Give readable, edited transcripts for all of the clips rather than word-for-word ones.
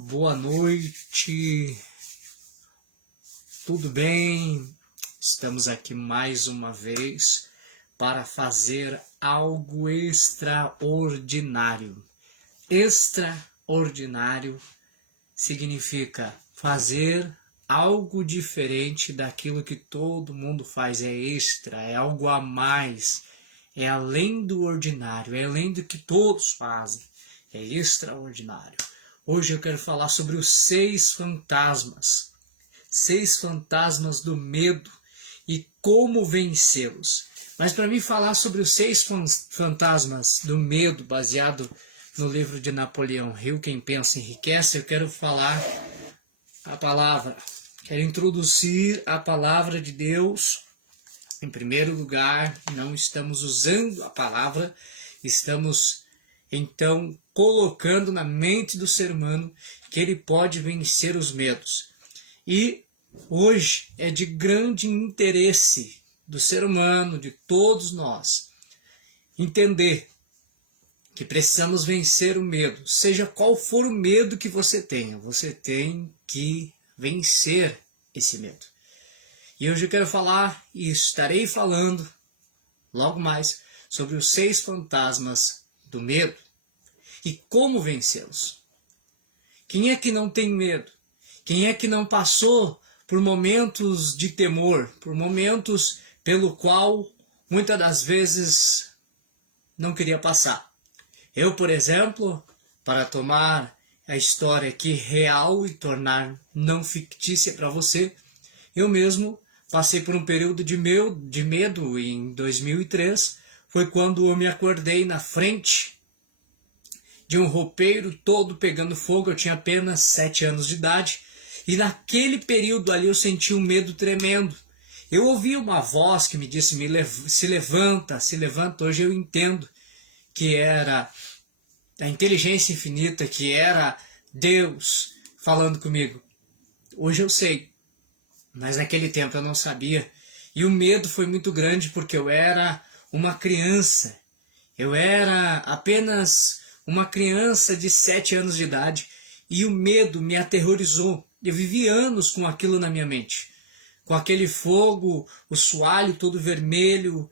Boa noite, tudo bem? Estamos aqui mais uma vez para fazer algo extraordinário. Extraordinário significa fazer algo diferente daquilo que todo mundo faz, é extra, é algo a mais, é além do ordinário, é além do que todos fazem, é extraordinário. Hoje eu quero falar sobre os 6 fantasmas do medo e como vencê-los. Mas para mim falar sobre os 6 fantasmas do medo, baseado no livro de Napoleão Hill, Quem Pensa Enriquece, eu quero falar a palavra. Quero introduzir a palavra de Deus. Em primeiro lugar, não estamos usando a palavra, estamos então colocando na mente do ser humano que ele pode vencer os medos. E hoje é de grande interesse do ser humano, de todos nós, entender que precisamos vencer o medo. Seja qual for o medo que você tenha, você tem que vencer esse medo. E hoje eu quero falar, e estarei falando logo mais, sobre os 6 fantasmas do medo e como vencê-los. Quem é que não tem medo? Quem é que não passou por momentos de temor, por momentos pelo qual muitas das vezes não queria passar? Eu, por exemplo, para tomar a história aqui real e tornar não fictícia para você, eu mesmo passei por um período de medo em 2003, foi quando eu me acordei na frente de um roupeiro todo pegando fogo. Eu tinha apenas 7 anos de idade, e naquele período ali eu senti um medo tremendo. Eu ouvi uma voz que me disse, se levanta, se levanta. Hoje eu entendo que era a inteligência infinita, que era Deus falando comigo. Hoje eu sei, mas naquele tempo eu não sabia. E o medo foi muito grande porque eu era uma criança. Eu era apenas uma criança de 7 anos de idade e o medo me aterrorizou. Eu vivi anos com aquilo na minha mente. Com aquele fogo, o soalho todo vermelho.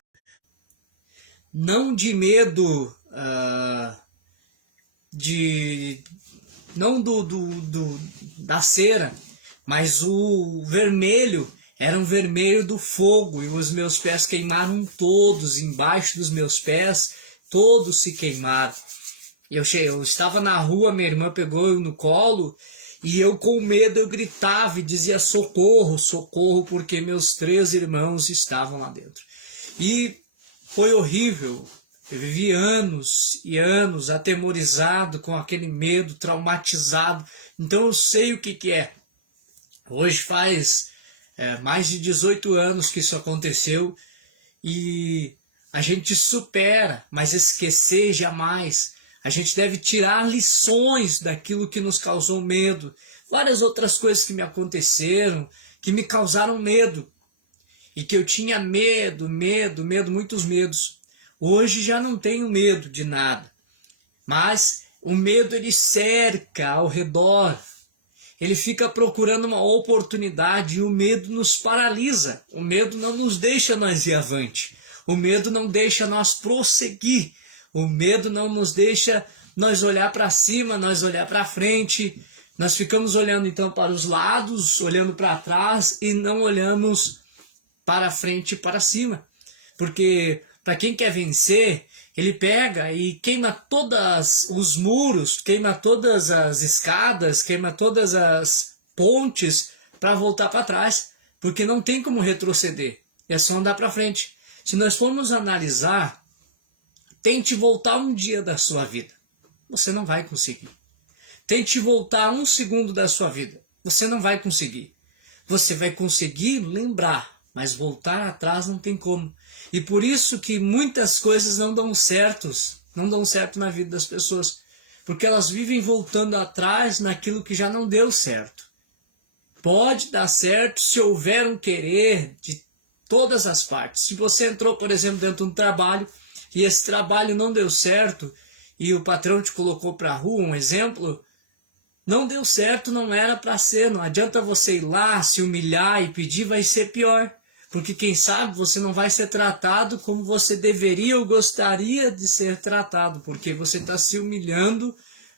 Não de medo, não da cera, mas o vermelho era um vermelho do fogo, e os meus pés queimaram todos, embaixo dos meus pés, todos se queimaram. Eu estava na rua, minha irmã pegou eu no colo, e eu com medo eu gritava e dizia socorro, socorro, porque meus 3 irmãos estavam lá dentro. E foi horrível. Eu vivi anos e anos atemorizado com aquele medo, traumatizado. Então eu sei o que é. Hoje faz mais de 18 anos que isso aconteceu, e a gente supera, mas esquecer jamais. A gente deve tirar lições daquilo que nos causou medo. Várias outras coisas que me aconteceram, que me causaram medo. E que eu tinha medo, muitos medos. Hoje já não tenho medo de nada. Mas o medo, ele cerca ao redor. Ele fica procurando uma oportunidade, e o medo nos paralisa. O medo não nos deixa nós ir avante. O medo não deixa nós prosseguir. O medo não nos deixa nós olhar para cima, nós olhar para frente. Nós ficamos olhando então para os lados, olhando para trás, e não olhamos para frente e para cima. Porque para quem quer vencer, ele pega e queima todos os muros, queima todas as escadas, queima todas as pontes para voltar para trás. Porque não tem como retroceder, é só andar para frente. Se nós formos analisar, tente voltar um dia da sua vida. Você não vai conseguir. Tente voltar 1 segundo da sua vida. Você não vai conseguir. Você vai conseguir lembrar, mas voltar atrás não tem como. E por isso que muitas coisas não dão certo na vida das pessoas. Porque elas vivem voltando atrás naquilo que já não deu certo. Pode dar certo se houver um querer de todas as partes. Se você entrou, por exemplo, dentro de um trabalho, e esse trabalho não deu certo, e o patrão te colocou para a rua, um exemplo, Não deu certo, não era para ser. Não adianta você ir lá, se humilhar e pedir, vai ser pior. Porque quem sabe você não vai ser tratado como você deveria ou gostaria de ser tratado. Porque você está se humilhando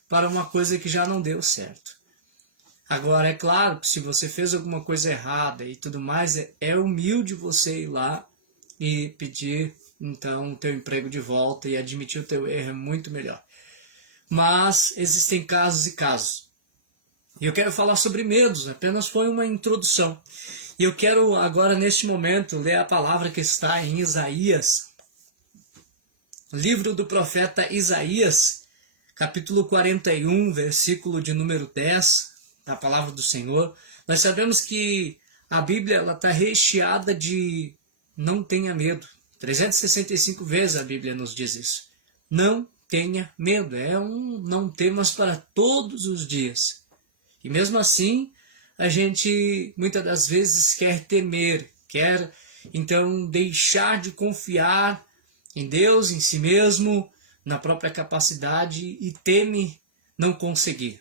para uma coisa que já não deu certo. Agora, é claro que se você fez alguma coisa errada e tudo mais, é humilde você ir lá e pedir, então, o teu emprego de volta e admitir o teu erro é muito melhor. Mas existem casos e casos. E eu quero falar sobre medos, apenas foi uma introdução. E eu quero agora, neste momento, ler a palavra que está em Isaías, livro do profeta Isaías, capítulo 41, versículo de número 10, da palavra do Senhor. Nós sabemos que a Bíblia está recheada de não tenha medo. 365 vezes a Bíblia nos diz isso. Não tenha medo. É um não temas para todos os dias. E mesmo assim, a gente muitas das vezes quer temer, quer então deixar de confiar em Deus, em si mesmo, na própria capacidade e teme não conseguir.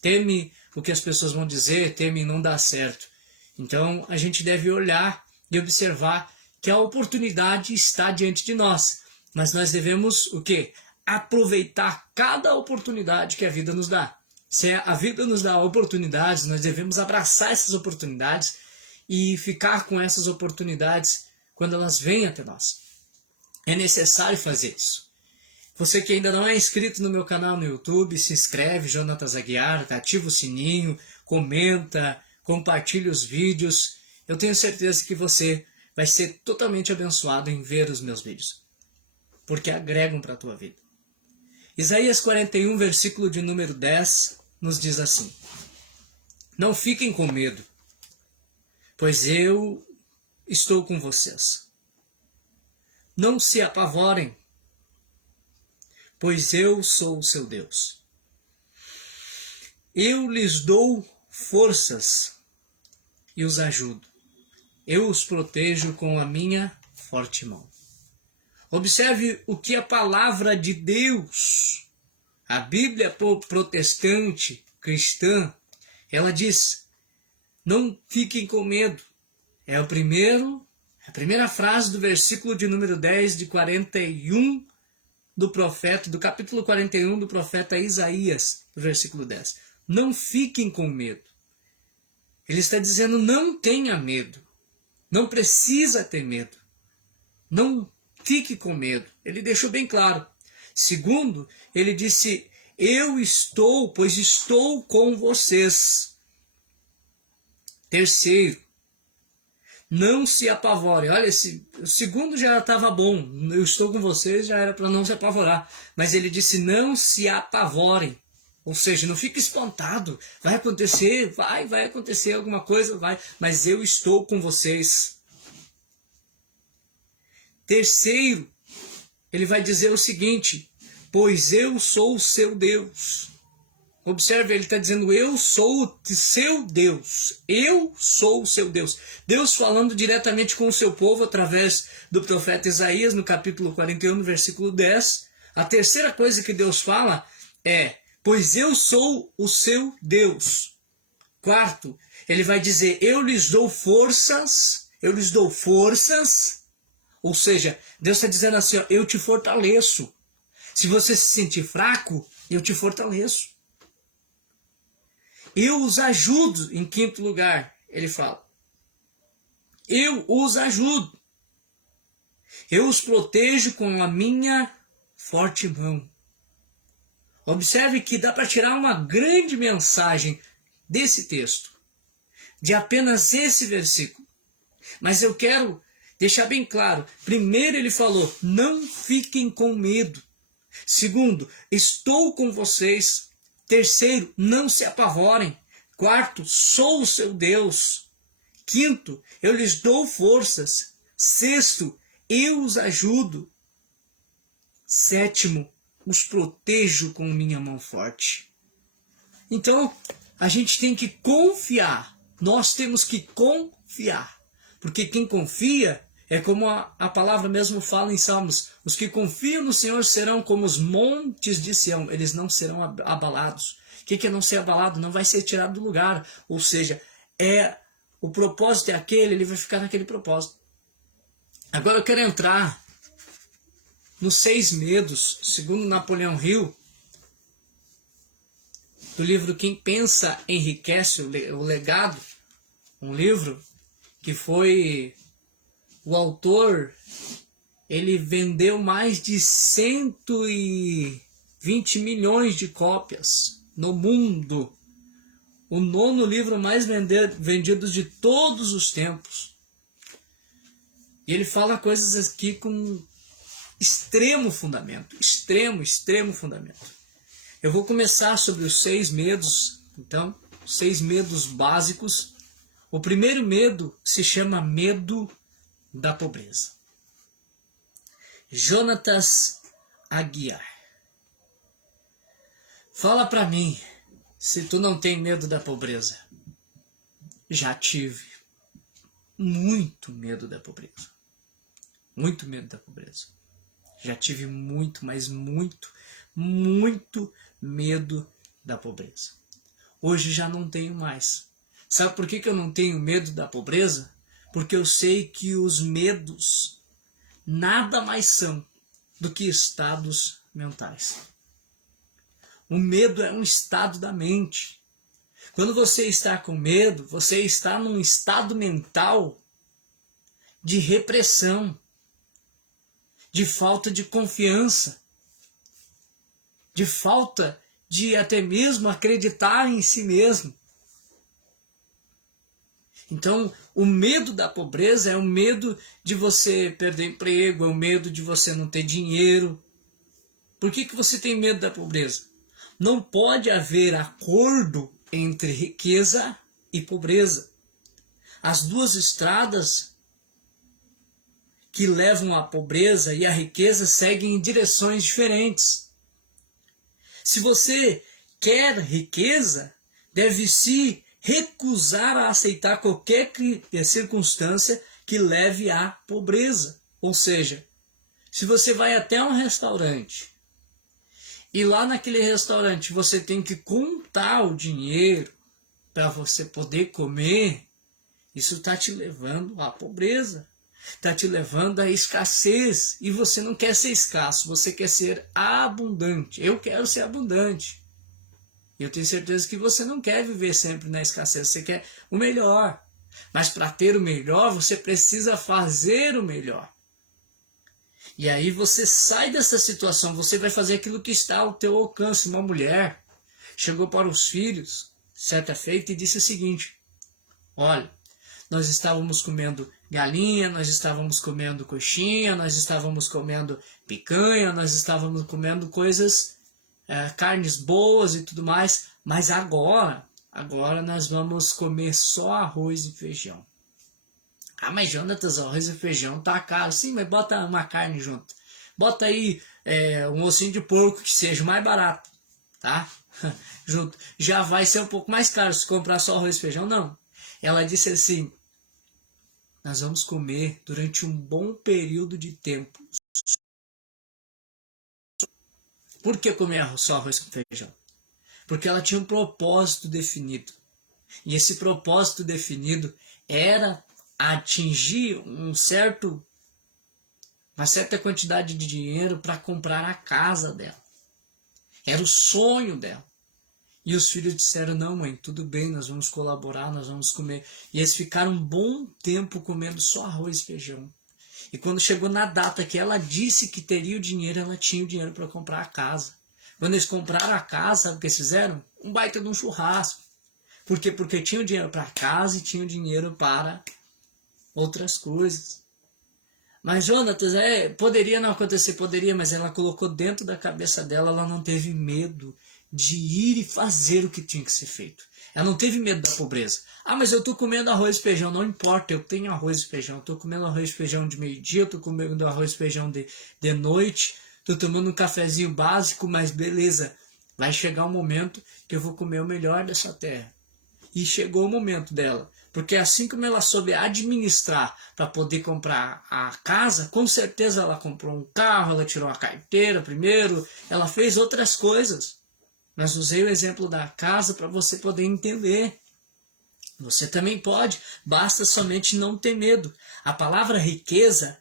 Teme o que as pessoas vão dizer, teme não dar certo. Então a gente deve olhar e observar que a oportunidade está diante de nós. Mas nós devemos o quê? Aproveitar cada oportunidade que a vida nos dá. Se a vida nos dá oportunidades, nós devemos abraçar essas oportunidades e ficar com essas oportunidades quando elas vêm até nós. É necessário fazer isso. Você que ainda não é inscrito no meu canal no YouTube, se inscreve, Jonatas Aguiar, ativa o sininho, comenta, compartilha os vídeos. Eu tenho certeza que você vai ser totalmente abençoado em ver os meus vídeos, porque agregam para a tua vida. Isaías 41, versículo de número 10, nos diz assim: Não fiquem com medo, pois eu estou com vocês. Não se apavorem, pois eu sou o seu Deus. Eu lhes dou forças e os ajudo. Eu os protejo com a minha forte mão. Observe o que a palavra de Deus, a Bíblia protestante, cristã, ela diz: não fiquem com medo. É a primeira frase do versículo de número 10 de 41 do profeta, do capítulo 41 do profeta Isaías, do versículo 10. Não fiquem com medo. Ele está dizendo: não tenha medo. Não precisa ter medo. Não fique com medo. Ele deixou bem claro. Segundo, ele disse: eu estou, pois estou com vocês. Terceiro, não se apavorem. Olha, o segundo já estava bom. Eu estou com vocês, já era para não se apavorar. Mas ele disse: não se apavorem. Ou seja, não fique espantado. Vai acontecer, vai acontecer alguma coisa, vai. Mas eu estou com vocês. Terceiro, ele vai dizer o seguinte: pois eu sou o seu Deus. Observe, ele está dizendo: eu sou o seu Deus. Eu sou o seu Deus. Deus falando diretamente com o seu povo através do profeta Isaías, no capítulo 41, no versículo 10. A terceira coisa que Deus fala é: pois eu sou o seu Deus. Quarto, ele vai dizer: eu lhes dou forças. Eu lhes dou forças. Ou seja, Deus está dizendo assim: ó, eu te fortaleço. Se você se sentir fraco, eu te fortaleço. Eu os ajudo. Em quinto lugar, ele fala: eu os ajudo. Eu os protejo com a minha forte mão. Observe que dá para tirar uma grande mensagem desse texto, de apenas esse versículo. Mas eu quero deixar bem claro. Primeiro ele falou: não fiquem com medo. Segundo, estou com vocês. Terceiro, não se apavorem. Quarto, sou o seu Deus. Quinto, eu lhes dou forças. Sexto, eu os ajudo. Sétimo, os protejo com minha mão forte. Então, a gente tem que confiar. Nós temos que confiar. Porque quem confia é como a palavra mesmo fala em Salmos: os que confiam no Senhor serão como os montes de Sião, eles não serão abalados. que é não ser abalado? Não vai ser tirado do lugar. Ou seja, o propósito é aquele, ele vai ficar naquele propósito. Agora eu quero entrar nos 6 medos, segundo Napoleão Hill, do livro Quem Pensa Enriquece, o Legado, um livro que foi o autor, ele vendeu mais de 120 milhões de cópias no mundo. O 9º livro mais vendido de todos os tempos. E ele fala coisas aqui com extremo fundamento. Extremo fundamento. Eu vou começar sobre os 6 medos. Então, 6 medos básicos. O primeiro medo se chama medo da pobreza. Jonatas Aguiar. Fala pra mim, se tu não tem medo da pobreza. Já tive muito medo da pobreza. Muito medo da pobreza. Já tive muito, mas muito medo da pobreza. Hoje já não tenho mais. Sabe por que eu não tenho medo da pobreza? Porque eu sei que os medos nada mais são do que estados mentais. O medo é um estado da mente. Quando você está com medo, você está num estado mental de repressão, de falta de confiança, de falta de até mesmo acreditar em si mesmo. Então, o medo da pobreza é o medo de você perder emprego, é o medo de você não ter dinheiro. Por que você tem medo da pobreza? Não pode haver acordo entre riqueza e pobreza. As duas estradas que levam à pobreza e à riqueza seguem em direções diferentes. Se você quer riqueza, deve se recusar a aceitar qualquer circunstância que leve à pobreza. Ou seja, se você vai até um restaurante e lá naquele restaurante você tem que contar o dinheiro para você poder comer, isso está te levando à pobreza. Está te levando à escassez. E você não quer ser escasso, você quer ser abundante. Eu quero ser abundante. E eu tenho certeza que você não quer viver sempre na escassez, você quer o melhor. Mas para ter o melhor, você precisa fazer o melhor. E aí você sai dessa situação, você vai fazer aquilo que está ao teu alcance. Uma mulher chegou para os filhos, certa feita, e disse o seguinte: olha, nós estávamos comendo galinha, nós estávamos comendo coxinha, nós estávamos comendo picanha, nós estávamos comendo coisas, carnes boas e tudo mais, mas agora nós vamos comer só arroz e feijão. Ah, mas Jonatas, arroz e feijão tá caro. Sim, mas bota uma carne junto. Bota aí um ossinho de porco que seja mais barato, tá? Junto. Já vai ser um pouco mais caro se comprar só arroz e feijão, não. Ela disse assim: nós vamos comer durante um bom período de tempo. Por que comer só arroz com feijão? Porque ela tinha um propósito definido. E esse propósito definido era atingir uma certa quantidade de dinheiro para comprar a casa dela. Era o sonho dela. E os filhos disseram: não, mãe, tudo bem, nós vamos colaborar, nós vamos comer. E eles ficaram um bom tempo comendo só arroz e feijão. E quando chegou na data que ela disse que teria o dinheiro, ela tinha o dinheiro para comprar a casa. Quando eles compraram a casa, sabe o que eles fizeram? Um baita de um churrasco. Por quê? Porque tinham dinheiro para a casa e tinham dinheiro para outras coisas. Mas Jonatas, poderia não acontecer, poderia, mas ela colocou dentro da cabeça dela, ela não teve medo de ir e fazer o que tinha que ser feito. Ela não teve medo da pobreza. Ah, mas eu estou comendo arroz e feijão, não importa, eu tenho arroz e feijão. Estou comendo arroz e feijão de meio-dia, estou comendo arroz e feijão de noite, estou tomando um cafezinho básico, mas beleza, vai chegar um momento que eu vou comer o melhor dessa terra. E chegou o momento dela. Porque assim como ela soube administrar para poder comprar a casa, com certeza ela comprou um carro, ela tirou a carteira primeiro, ela fez outras coisas. mas usei o exemplo da casa para você poder entender. Você também pode, basta somente não ter medo. A palavra riqueza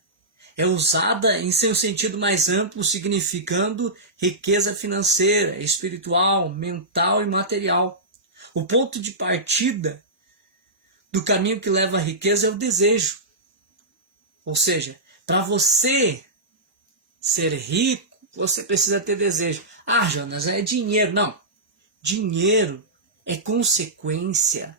é usada em seu sentido mais amplo, significando riqueza financeira, espiritual, mental e material. O ponto de partida do caminho que leva à riqueza é o desejo. Ou seja, para você ser rico, você precisa ter desejo. Ah, Jonas, é dinheiro. Não. Dinheiro é consequência.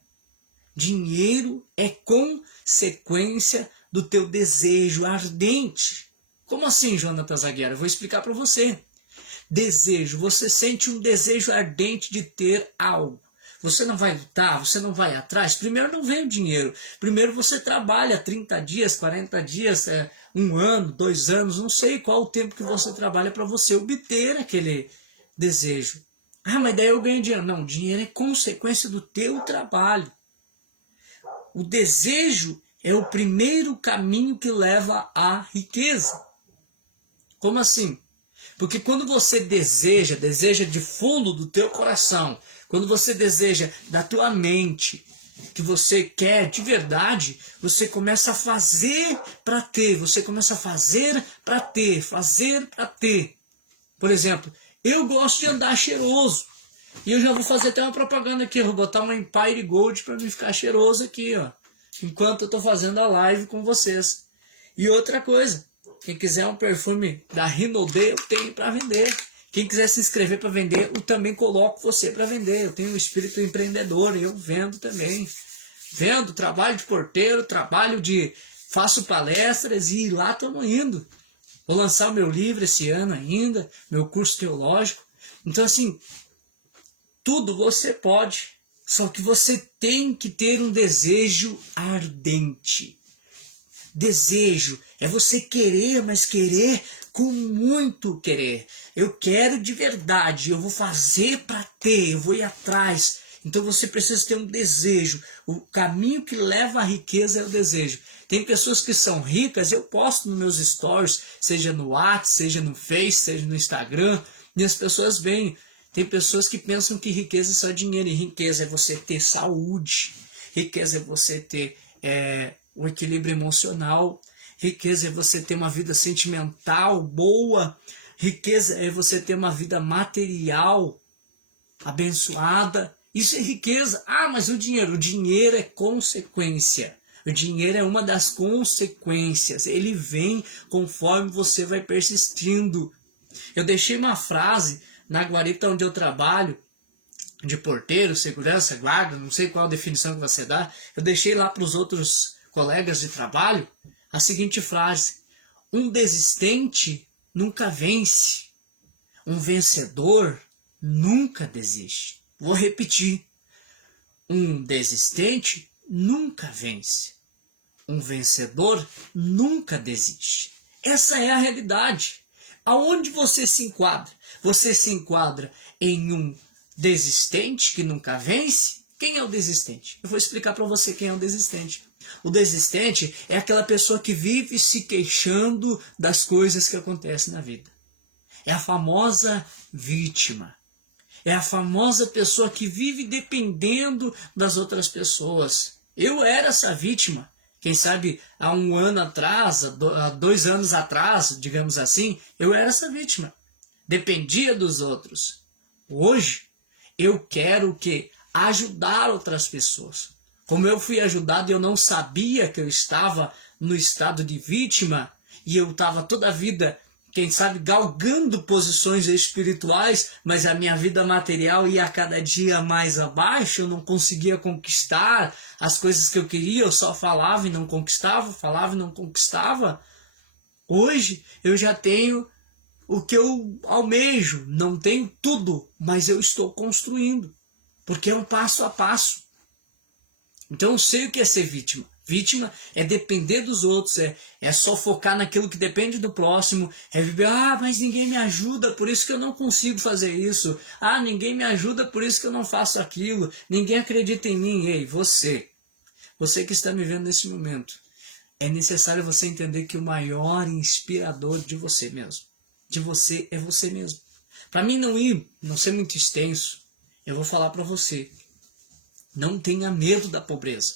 Dinheiro é consequência do teu desejo ardente. Como assim, Jonatas Aguiar? Eu vou explicar para você. Desejo, você sente um desejo ardente de ter algo. Você não vai lutar, você não vai atrás. Primeiro não vem o dinheiro. Primeiro você trabalha 30 dias, 40 dias, 1 ano, 2 anos, não sei qual o tempo que você trabalha para você obter aquele desejo. Ah, mas daí eu ganho dinheiro. Não, dinheiro é consequência do teu trabalho. O desejo é o primeiro caminho que leva à riqueza. Como assim? Porque quando você deseja de fundo do teu coração, quando você deseja da tua mente, que você quer de verdade, você começa a fazer para ter, você começa a fazer para ter, fazer para ter. Por exemplo, eu gosto de andar cheiroso. E eu já vou fazer até uma propaganda aqui, eu vou botar uma Empire Gold para me ficar cheiroso aqui, ó, enquanto eu estou fazendo a live com vocês. E outra coisa, quem quiser um perfume da Rinode, eu tenho para vender. Quem quiser se inscrever para vender, eu também coloco você para vender. Eu tenho um espírito empreendedor, eu vendo também. Vendo, trabalho de porteiro, faço palestras e lá estamos indo. Vou lançar o meu livro esse ano ainda, meu curso teológico. Então assim, tudo você pode, só que você tem que ter um desejo ardente. Desejo é você querer, mas querer com muito querer. Eu quero de verdade, eu vou fazer para ter, eu vou ir atrás. Então você precisa ter um desejo. O caminho que leva à riqueza é o desejo. Tem pessoas que são ricas, eu posto nos meus stories, seja no WhatsApp, seja no Face, seja no Instagram, e as pessoas veem. Tem pessoas que pensam que riqueza é só dinheiro, e riqueza é você ter saúde, riqueza é você ter o equilíbrio emocional, riqueza é você ter uma vida sentimental boa, riqueza é você ter uma vida material abençoada. Isso é riqueza. Ah, mas o dinheiro é consequência. O dinheiro é uma das consequências. Ele vem conforme você vai persistindo. Eu deixei uma frase na guarita onde eu trabalho, de porteiro, segurança, guarda, não sei qual a definição que você dá, eu deixei lá para os outros colegas de trabalho a seguinte frase: um desistente nunca vence, um vencedor nunca desiste. Vou repetir: um desistente nunca vence, um vencedor nunca desiste. Essa é a realidade. Aonde você se enquadra? Você se enquadra em um desistente que nunca vence? Quem é o desistente? Eu vou explicar para você quem é o desistente. O desistente é aquela pessoa que vive se queixando das coisas que acontecem na vida. É a famosa vítima. É a famosa pessoa que vive dependendo das outras pessoas. Eu era essa vítima. Quem sabe há 1 ano atrás, há 2 anos atrás, digamos assim, eu era essa vítima. Dependia dos outros. Hoje, eu quero ajudar outras pessoas. Como eu fui ajudado e eu não sabia que eu estava no estado de vítima, e eu estava toda a vida, quem sabe, galgando posições espirituais, mas a minha vida material ia a cada dia mais abaixo, eu não conseguia conquistar as coisas que eu queria, eu só falava e não conquistava, falava e não conquistava. Hoje eu já tenho o que eu almejo, não tenho tudo, mas eu estou construindo, porque é um passo a passo. Então eu sei o que é ser vítima. Vítima é depender dos outros, é só focar naquilo que depende do próximo, é viver, mas ninguém me ajuda, por isso que eu não consigo fazer isso. Ninguém me ajuda, por isso que eu não faço aquilo. Ninguém acredita em mim. Ei, você que está me vendo nesse momento, é necessário você entender que o maior inspirador de você mesmo, de você, é você mesmo. Para mim não ser muito extenso, eu vou falar para você. Não tenha medo da pobreza.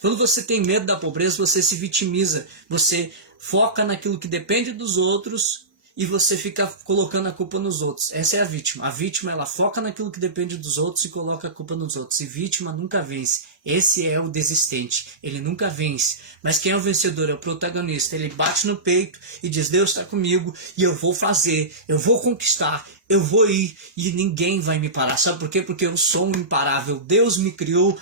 Quando você tem medo da pobreza, você se vitimiza. Você foca naquilo que depende dos outros e você fica colocando a culpa nos outros. Essa é a vítima. A vítima, ela foca naquilo que depende dos outros e coloca a culpa nos outros. E vítima nunca vence. Esse é o desistente. Ele nunca vence. Mas quem é o vencedor? É o protagonista. Ele bate no peito e diz: Deus está comigo e eu vou fazer, eu vou conquistar, eu vou ir e ninguém vai me parar. Sabe por quê? Porque eu sou um imparável. Deus me criou.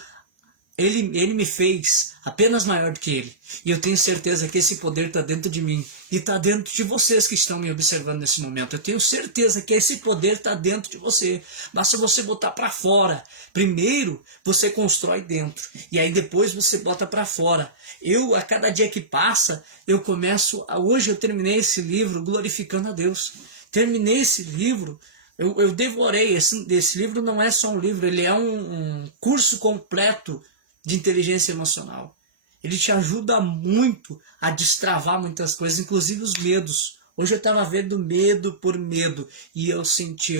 Ele me fez apenas maior do que ele. E eu tenho certeza que esse poder está dentro de mim. E está dentro de vocês que estão me observando nesse momento. Eu tenho certeza que esse poder está dentro de você. Basta você botar para fora. Primeiro, você constrói dentro. E aí depois você bota para fora. A cada dia que passa, eu começo... Hoje eu terminei esse livro glorificando a Deus. Terminei esse livro... Eu devorei. Esse livro não é só um livro. Ele é um curso completo de inteligência emocional. Ele te ajuda muito a destravar muitas coisas, inclusive os medos. Hoje eu estava vendo medo por medo e eu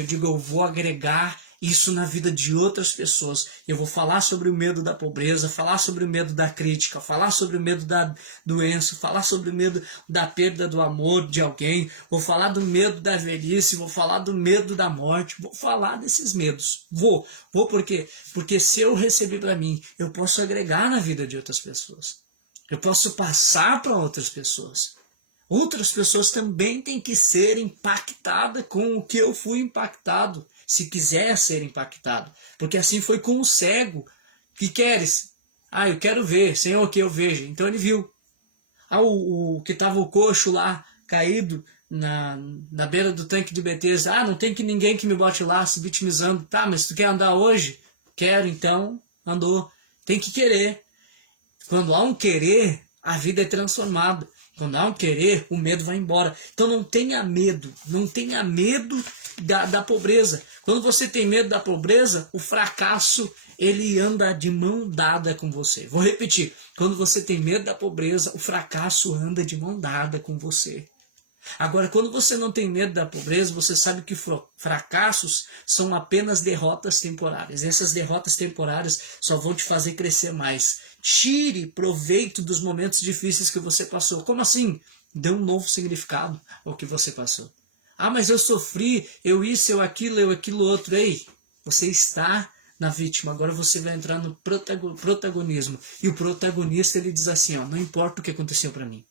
digo, eu vou agregar isso na vida de outras pessoas. Eu vou falar sobre o medo da pobreza, falar sobre o medo da crítica, falar sobre o medo da doença, falar sobre o medo da perda do amor de alguém, vou falar do medo da velhice, vou falar do medo da morte, vou falar desses medos. Vou porque se eu receber para mim, eu posso agregar na vida de outras pessoas. Eu posso passar para outras pessoas. Outras pessoas também têm que ser impactadas com o que eu fui impactado, se quiser ser impactado. Porque assim foi com o cego. Que queres? Eu quero ver, Senhor, que eu veja. Então ele viu. O que estava o coxo lá, caído na beira do tanque de Betesda. Não tem ninguém que me bote lá, se vitimizando. Tá, mas tu quer andar hoje? Quero, então andou. Tem que querer. Quando há um querer, a vida é transformada. Quando há um querer, o medo vai embora. Então não tenha medo da pobreza. Quando você tem medo da pobreza, o fracasso, ele anda de mão dada com você. Vou repetir. Quando você tem medo da pobreza, o fracasso anda de mão dada com você. Agora, quando você não tem medo da pobreza, você sabe que fracassos são apenas derrotas temporárias. Essas derrotas temporárias só vão te fazer crescer mais. Tire proveito dos momentos difíceis que você passou. Como assim? Dê um novo significado ao que você passou. Mas eu sofri, eu isso, eu aquilo outro. Ei, você está na vítima, agora você vai entrar no protagonismo. E o protagonista, ele diz assim, não importa o que aconteceu para mim.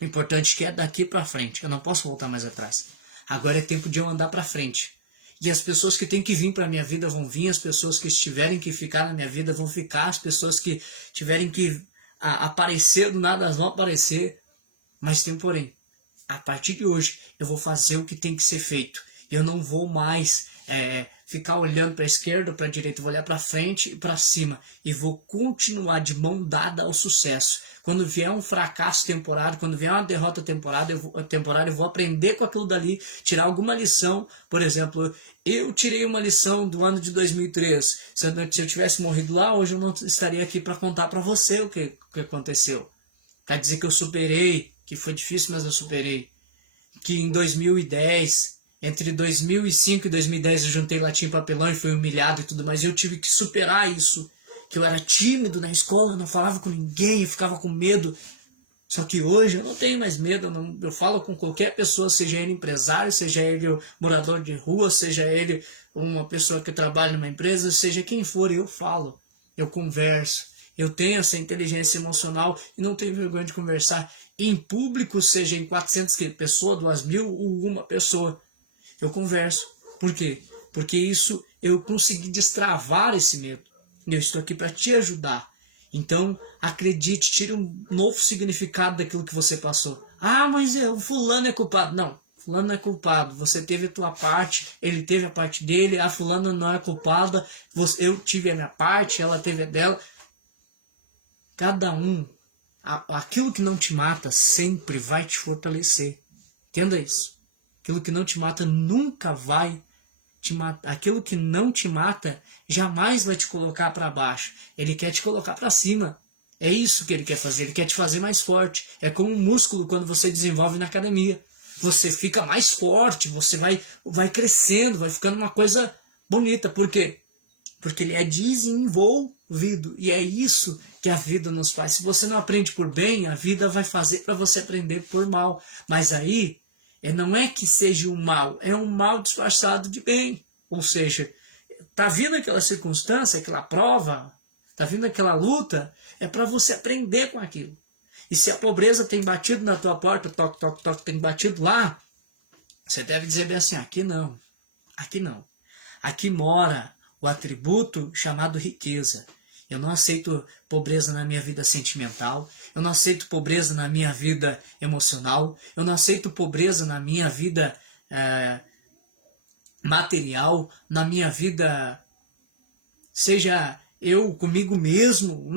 O importante é que é daqui para frente. Eu não posso voltar mais atrás. Agora é tempo de eu andar para frente. E as pessoas que têm que vir para a minha vida vão vir. As pessoas que tiverem que ficar na minha vida vão ficar. As pessoas que tiverem que aparecer do nada, elas vão aparecer. Mas tem porém. A partir de hoje, eu vou fazer o que tem que ser feito. Eu não vou mais ficar olhando para a esquerda ou para a direita. Eu vou olhar para frente e para cima. E vou continuar de mão dada ao sucesso. Quando vier um fracasso temporário, quando vier uma derrota temporária, eu vou aprender com aquilo dali, tirar alguma lição. Por exemplo, eu tirei uma lição do ano de 2003. Se eu tivesse morrido lá, hoje eu não estaria aqui para contar para você o que aconteceu. Quer dizer que eu superei, que foi difícil, mas eu superei. Que em 2010, entre 2005 e 2010 eu juntei latim e papelão e fui humilhado e tudo mais. Eu tive que superar isso. Que eu era tímido na escola, eu não falava com ninguém, eu ficava com medo. Só que hoje eu não tenho mais medo, eu falo com qualquer pessoa, seja ele empresário, seja ele morador de rua, seja ele uma pessoa que trabalha numa empresa, seja quem for, eu falo, eu converso. Eu tenho essa inteligência emocional e não tenho vergonha de conversar. Em público, seja em 400 pessoas, 2.000 ou uma pessoa, eu converso. Por quê? Porque isso eu consegui destravar esse medo. Eu estou aqui para te ajudar. Então, acredite, tire um novo significado daquilo que você passou. Mas o fulano é culpado. Não, fulano não é culpado. Você teve a tua parte, ele teve a parte dele. Fulano não é culpada. Eu tive a minha parte, ela teve a dela. Cada um, aquilo que não te mata sempre vai te fortalecer. Entenda isso. Aquilo que não te mata nunca vai te matar. Aquilo que não te mata jamais vai te colocar para baixo. Ele quer te colocar para cima. É isso que ele quer fazer. Ele quer te fazer mais forte. É como um músculo quando você desenvolve na academia. você fica mais forte, você vai crescendo, vai ficando uma coisa bonita. Por quê? Porque ele é desenvolvido. E é isso que a vida nos faz. Se você não aprende por bem, a vida vai fazer para você aprender por mal. Mas aí, não é que seja um mal, é um mal disfarçado de bem. Ou seja, tá vindo aquela circunstância, aquela prova, tá vindo aquela luta, é para você aprender com aquilo. E se a pobreza tem batido na tua porta, toque, toque, toque, tem batido lá, você deve dizer bem assim, aqui não, aqui não. Aqui mora o atributo chamado riqueza. Eu não aceito pobreza na minha vida sentimental, eu não aceito pobreza na minha vida emocional, eu não aceito pobreza na minha vida material, na minha vida, seja eu comigo mesmo,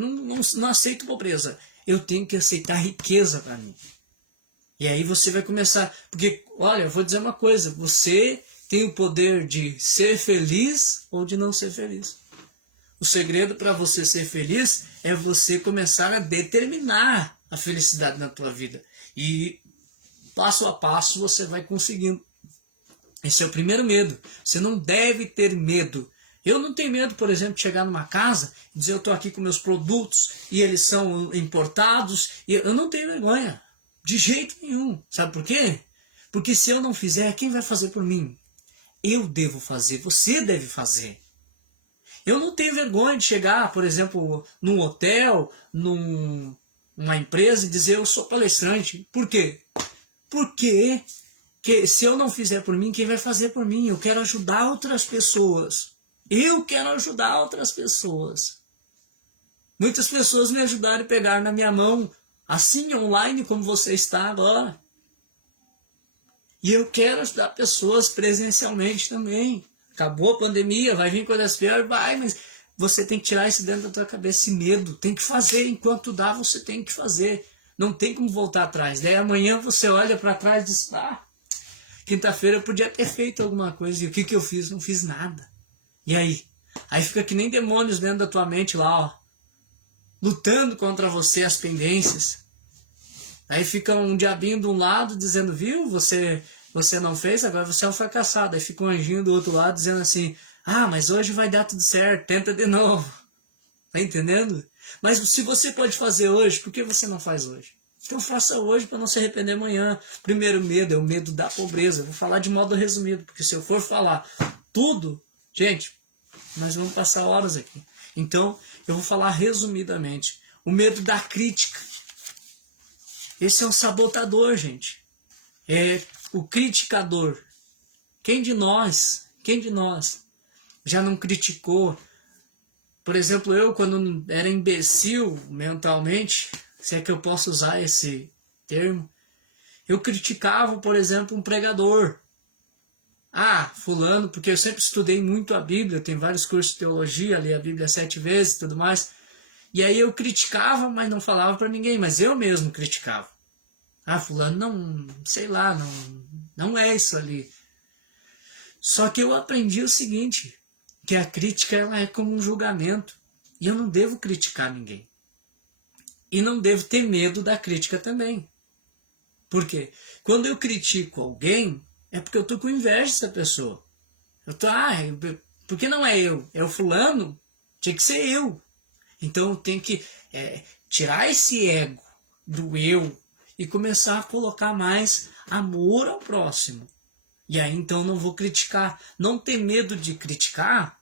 não aceito pobreza. Eu tenho que aceitar riqueza para mim. E aí você vai começar, porque, olha, eu vou dizer uma coisa, você tem o poder de ser feliz ou de não ser feliz. O segredo para você ser feliz é você começar a determinar a felicidade na tua vida. E passo a passo você vai conseguindo. Esse é o primeiro medo. Você não deve ter medo. Eu não tenho medo, por exemplo, de chegar numa casa e dizer eu estou aqui com meus produtos e eles são importados. E eu não tenho vergonha. De jeito nenhum. Sabe por quê? Porque se eu não fizer, quem vai fazer por mim? Eu devo fazer, você deve fazer. Eu não tenho vergonha de chegar, por exemplo, num hotel, numa empresa e dizer eu sou palestrante. Por quê? Porque se eu não fizer por mim, quem vai fazer por mim? Eu quero ajudar outras pessoas. Eu quero ajudar outras pessoas. Muitas pessoas me ajudaram a pegar na minha mão, assim online como você está agora. E eu quero ajudar pessoas presencialmente também. Acabou a pandemia, vai vir coisas piores, vai, mas você tem que tirar isso dentro da tua cabeça, esse medo. Tem que fazer, enquanto dá, você tem que fazer. Não tem como voltar atrás. Daí amanhã você olha para trás e diz, quinta-feira eu podia ter feito alguma coisa. E o que eu fiz? Não fiz nada. E aí? Aí fica que nem demônios dentro da tua mente lá, ó, lutando contra você, as pendências. Aí fica um diabinho de um lado dizendo, viu, você não fez, agora você é um fracassado. Aí fica um anjinho do outro lado dizendo assim, mas hoje vai dar tudo certo, tenta de novo. Tá entendendo? Mas se você pode fazer hoje, por que você não faz hoje? Então faça hoje para não se arrepender amanhã. Primeiro medo é o medo da pobreza. Eu vou falar de modo resumido, porque se eu for falar tudo, gente, nós vamos passar horas aqui. Então eu vou falar resumidamente. O medo da crítica. Esse é um sabotador, gente. É o criticador. Quem de nós já não criticou? Por exemplo, eu quando era imbecil mentalmente, se é que eu posso usar esse termo, eu criticava, por exemplo, um pregador. Fulano, porque eu sempre estudei muito a Bíblia, eu tenho vários cursos de teologia, li a Bíblia 7 vezes e tudo mais. E aí eu criticava, mas não falava para ninguém, mas eu mesmo criticava. Fulano não, sei lá, não é isso ali. Só que eu aprendi o seguinte, que a crítica ela é como um julgamento. E eu não devo criticar ninguém. E não devo ter medo da crítica também. Por quê? Quando eu critico alguém, é porque eu estou com inveja dessa pessoa. Eu tô, porque não é eu? É o fulano? Tinha que ser eu. Então eu tenho que tirar esse ego do eu e começar a colocar mais amor ao próximo. E aí então não vou criticar. Não ter medo de criticar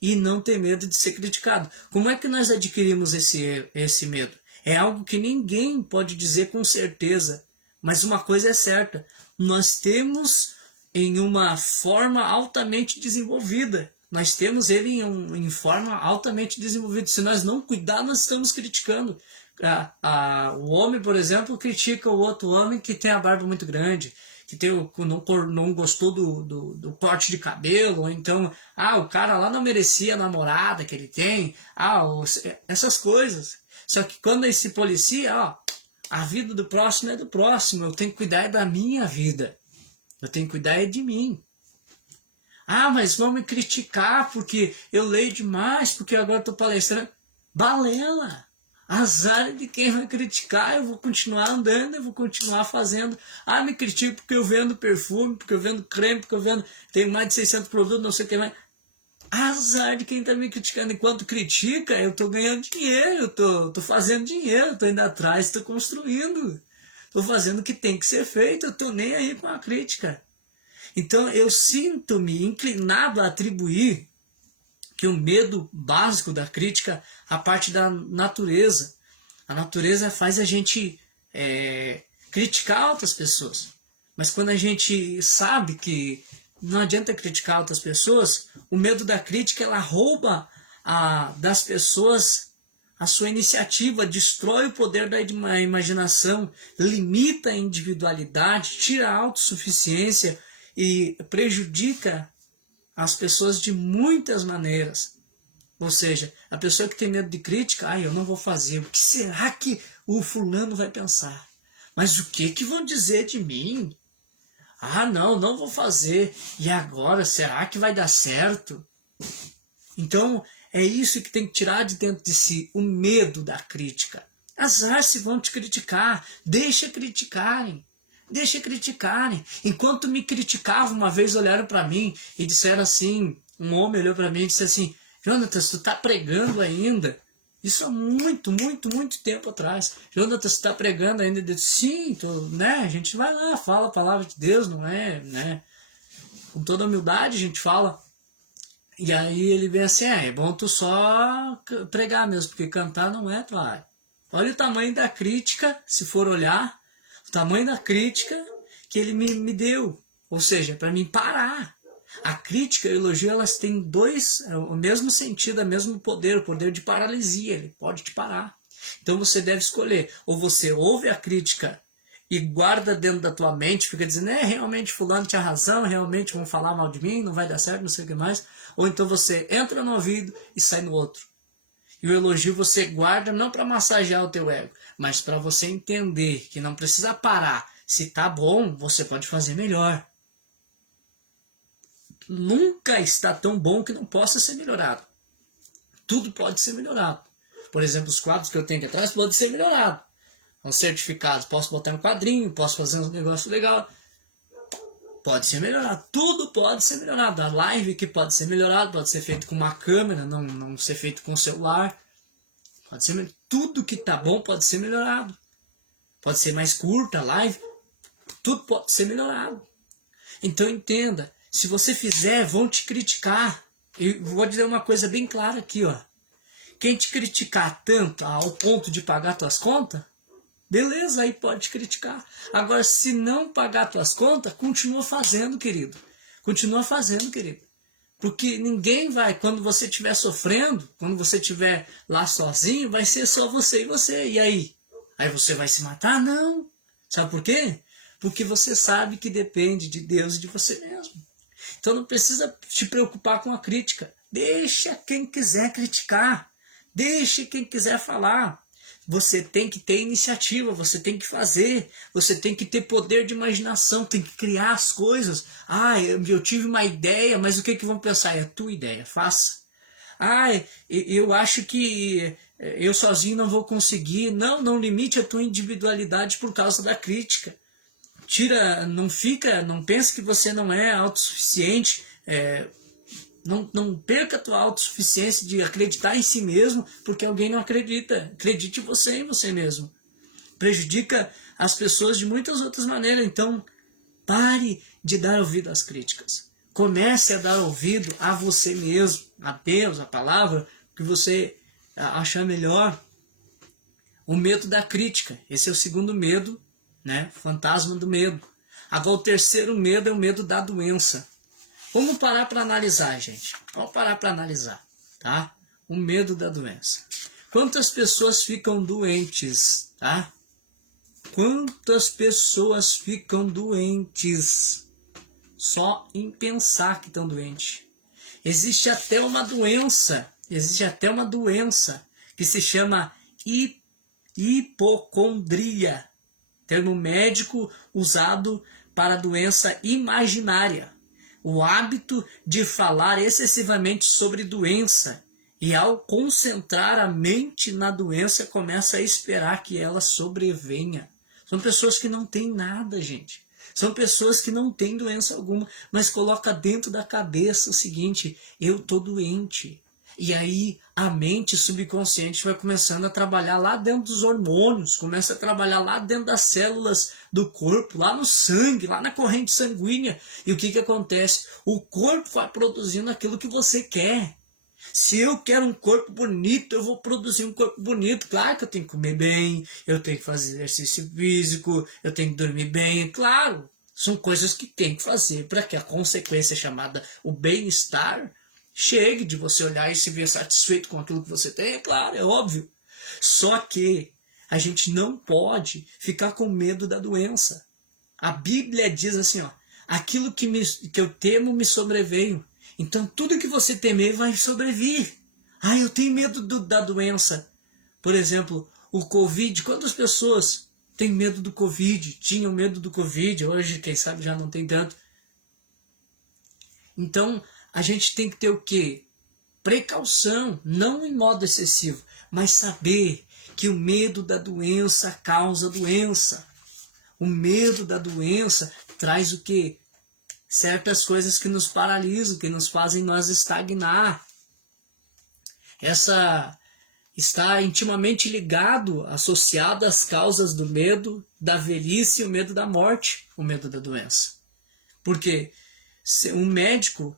e não ter medo de ser criticado. Como é que nós adquirimos esse medo? É algo que ninguém pode dizer com certeza. Mas uma coisa é certa. Nós temos em uma forma altamente desenvolvida. Nós temos ele em forma altamente desenvolvida. Se nós não cuidar, nós estamos criticando. O homem, por exemplo, critica o outro homem que tem a barba muito grande, que não gostou do corte de cabelo, ou então, o cara lá não merecia a namorada que ele tem, essas coisas. Só que quando ele se policia, a vida do próximo é do próximo, eu tenho que cuidar da minha vida, eu tenho que cuidar de mim. Mas vão me criticar porque eu leio demais, porque agora estou palestrando. Balela! Azar de quem vai criticar, eu vou continuar andando, eu vou continuar fazendo. Ah, me critica porque eu vendo perfume, porque eu vendo creme, porque eu vendo, tenho mais de 600 produtos, não sei o que mais. Azar de quem está me criticando. Enquanto critica, eu estou ganhando dinheiro, tô fazendo dinheiro, estou indo atrás, estou construindo. Estou fazendo o que tem que ser feito, eu estou nem aí com a crítica. Então eu sinto-me inclinado a atribuir que o medo básico da crítica a parte da natureza. A natureza faz a gente criticar outras pessoas. Mas quando a gente sabe que não adianta criticar outras pessoas, o medo da crítica ela rouba das pessoas a sua iniciativa, destrói o poder da imaginação, limita a individualidade, tira a autossuficiência e prejudica as pessoas de muitas maneiras. Ou seja, a pessoa que tem medo de crítica, eu não vou fazer, o que será que o fulano vai pensar? Mas o que vão dizer de mim? Não vou fazer. E agora, será que vai dar certo? Então, é isso que tem que tirar de dentro de si, o medo da crítica. Azar se vão te criticar, deixa criticarem. Deixa criticarem. Enquanto me criticavam, uma vez olharam para mim e disseram assim, um homem olhou para mim e disse assim, Jonatas, tu tá pregando ainda? Isso há muito tempo atrás. Jonatas, tu tá pregando ainda? Eu disse, sim, a gente vai lá, fala a palavra de Deus, não é? Né? Com toda humildade a gente fala. E aí ele vem assim, é bom tu só pregar mesmo, porque cantar não é tua área. Olha o tamanho da crítica, se for olhar, o tamanho da crítica que ele me deu. Ou seja, para mim parar. A crítica e o elogio, elas têm o mesmo sentido, o mesmo poder, o poder de paralisia, ele pode te parar. Então você deve escolher, ou você ouve a crítica e guarda dentro da tua mente, fica dizendo, realmente fulano tinha razão, realmente vão falar mal de mim, não vai dar certo, não sei o que mais. Ou então você entra no ouvido e sai no outro. E o elogio você guarda não para massagear o teu ego, mas para você entender que não precisa parar. Se tá bom, você pode fazer melhor. Nunca está tão bom que não possa ser melhorado. Tudo pode ser melhorado. Por exemplo, os quadros que eu tenho aqui atrás podem ser melhorados. Os certificados, posso botar um quadrinho, posso fazer um negócio legal. Pode ser melhorado. Tudo pode ser melhorado. A live que pode ser melhorado, pode ser feito com uma câmera, não ser feito com um celular. Pode ser tudo que tá bom pode ser melhorado. Pode ser mais curta a live. Tudo pode ser melhorado. Então entenda. Se você fizer, vão te criticar. E vou dizer uma coisa bem clara aqui, ó. Quem te criticar tanto ao ponto de pagar tuas contas, beleza, aí pode te criticar. Agora, se não pagar tuas contas, continua fazendo, querido. Continua fazendo, querido. Porque ninguém vai, quando você estiver sofrendo, quando você estiver lá sozinho, vai ser só você e você. E aí? Aí você vai se matar? Não. Sabe por quê? Porque você sabe que depende de Deus e de você mesmo. Então não precisa te preocupar com a crítica. Deixa quem quiser criticar. Deixa quem quiser falar. Você tem que ter iniciativa, você tem que fazer, você tem que ter poder de imaginação, tem que criar as coisas. Eu tive uma ideia, mas o que vão pensar? É a tua ideia, faça. Eu acho que eu sozinho não vou conseguir. Não limite a tua individualidade por causa da crítica. Não pense que você não é autossuficiente, não perca a tua autossuficiência de acreditar em si mesmo, porque alguém não acredita. Acredite você em você mesmo. Prejudica as pessoas de muitas outras maneiras, então pare de dar ouvido às críticas. Comece a dar ouvido a você mesmo, a Deus, a palavra, que você achar melhor. O medo da crítica, esse é o segundo medo, fantasma do medo. Agora o terceiro medo é o medo da doença. Vamos parar para analisar, gente. Vamos parar para analisar, tá? O medo da doença. Quantas pessoas ficam doentes, tá? Quantas pessoas ficam doentes só em pensar que estão doentes? Existe até uma doença que se chama hipocondria. Termo médico usado para doença imaginária. O hábito de falar excessivamente sobre doença E ao concentrar a mente na doença, começa a esperar que ela sobrevenha. São pessoas que não têm nada, gente. São pessoas que não têm doença alguma, mas coloca dentro da cabeça o seguinte: eu tô doente. E aí a mente subconsciente vai começando a trabalhar lá dentro dos hormônios, começa a trabalhar lá dentro das células do corpo, lá no sangue, lá na corrente sanguínea. E o que acontece? O corpo vai produzindo aquilo que você quer. Se eu quero um corpo bonito, eu vou produzir um corpo bonito. Claro que eu tenho que comer bem, eu tenho que fazer exercício físico, eu tenho que dormir bem. Claro, são coisas que tem que fazer para que a consequência chamada o bem-estar chegue, de você olhar e se ver satisfeito com aquilo que você tem. É claro, é óbvio. Só que a gente não pode ficar com medo da doença. A Bíblia diz assim, ó, aquilo que eu temo me sobreveio. Então tudo que você temer vai sobrevir. Ah, eu tenho medo da doença. Por exemplo, o Covid. Quantas pessoas têm medo do Covid? Tinham medo do Covid. Hoje, quem sabe, já não tem tanto. Então, a gente tem que ter o quê? Precaução, não em modo excessivo, mas saber que o medo da doença causa doença. O medo da doença traz o quê? Certas coisas que nos paralisam, que nos fazem nós estagnar. Essa está intimamente ligado, associado às causas do medo da velhice e o medo da morte, o medo da doença. Porque um médico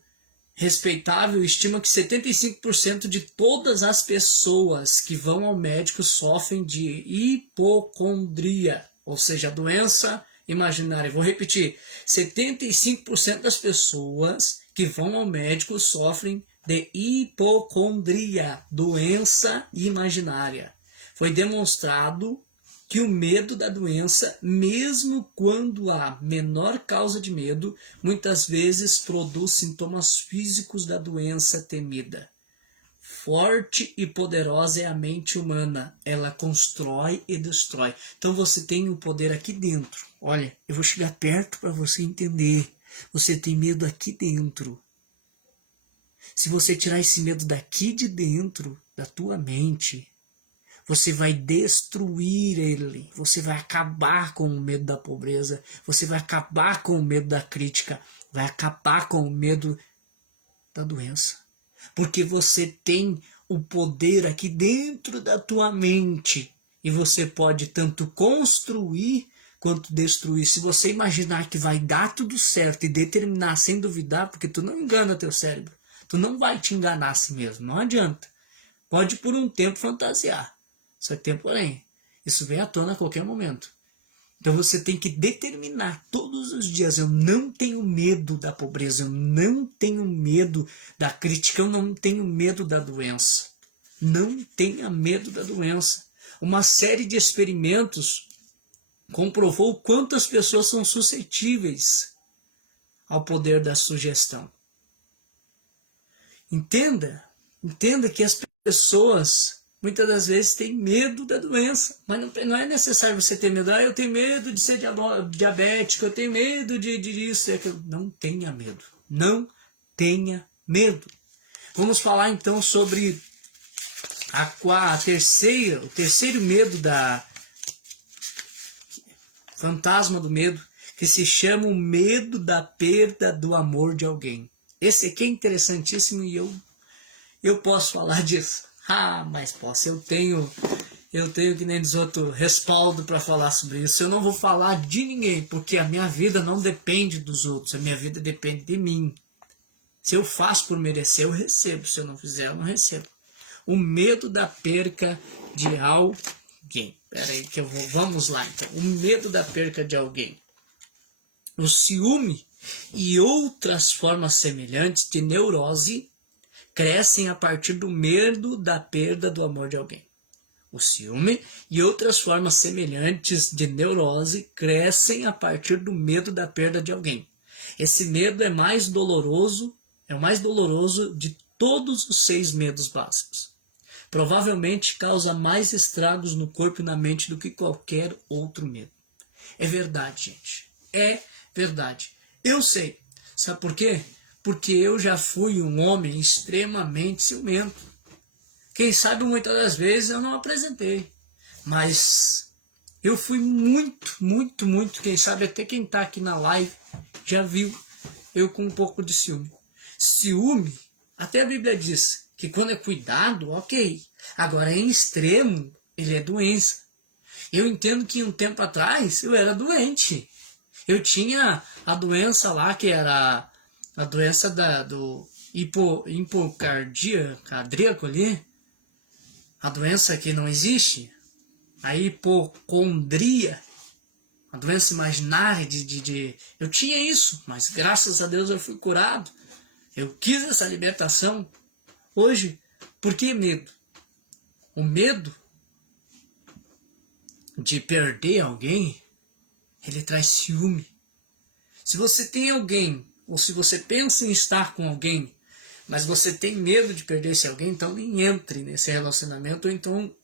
respeitável estima que 75% de todas as pessoas que vão ao médico sofrem de hipocondria, ou seja, a doença imaginária. Vou repetir, 75% das pessoas que vão ao médico sofrem de hipocondria, doença imaginária. Foi demonstrado que o medo da doença, mesmo quando há menor causa de medo, muitas vezes produz sintomas físicos da doença temida. Forte e poderosa é a mente humana. Ela constrói e destrói. Então você tem um poder aqui dentro. Olha, eu vou chegar perto para você entender. Você tem medo aqui dentro. Se você tirar esse medo daqui de dentro, da tua mente, você vai destruir ele. Você vai acabar com o medo da pobreza. Você vai acabar com o medo da crítica. Vai acabar com o medo da doença. Porque você tem o poder aqui dentro da tua mente. E você pode tanto construir quanto destruir. Se você imaginar que vai dar tudo certo e determinar sem duvidar, porque tu não engana teu cérebro. Tu não vai te enganar a si mesmo. Não adianta. Pode por um tempo fantasiar. Só que tem porém. Isso vem à tona a qualquer momento. Então você tem que determinar todos os dias: eu não tenho medo da pobreza, eu não tenho medo da crítica, eu não tenho medo da doença. Não tenha medo da doença. Uma série de experimentos comprovou o quanto as pessoas são suscetíveis ao poder da sugestão. Entenda que as pessoas muitas das vezes têm medo da doença, mas não é necessário você ter medo. Eu tenho medo de ser diabético, eu tenho medo de isso e aquilo. Não tenha medo. Não tenha medo. Vamos falar então sobre o terceiro medo fantasma do medo, que se chama o medo da perda do amor de alguém. Esse aqui é interessantíssimo e eu posso falar disso. Mas posso, eu tenho que nem diz outro, respaldo para falar sobre isso. Eu não vou falar de ninguém, porque a minha vida não depende dos outros, a minha vida depende de mim. Se eu faço por merecer, eu recebo. Se eu não fizer, eu não recebo. O medo da perca de alguém. Peraí que vamos lá então. O medo da perca de alguém. O ciúme e outras formas semelhantes de neurose crescem a partir do medo da perda do amor de alguém. O ciúme e outras formas semelhantes de neurose crescem a partir do medo da perda de alguém. Esse medo é o mais doloroso de todos os 6 medos básicos. Provavelmente causa mais estragos no corpo e na mente do que qualquer outro medo. É verdade, gente. É verdade. Eu sei. Sabe por quê? Porque eu já fui um homem extremamente ciumento. Quem sabe muitas das vezes eu não apresentei, mas eu fui muito, quem sabe até quem está aqui na live já viu eu com um pouco de ciúme. Ciúme, até a Bíblia diz que quando é cuidado, ok. Agora, em extremo, ele é doença. Eu entendo que um tempo atrás eu era doente. Eu tinha a doença lá, que era a doença do hipocardíaco ali. A doença que não existe. A hipocondria. A doença imaginária eu tinha isso, mas graças a Deus eu fui curado. Eu quis essa libertação. Hoje, por que medo? O medo de perder alguém, ele traz ciúme. Se você tem alguém, ou se você pensa em estar com alguém, mas você tem medo de perder esse alguém, então nem entre nesse relacionamento, ou então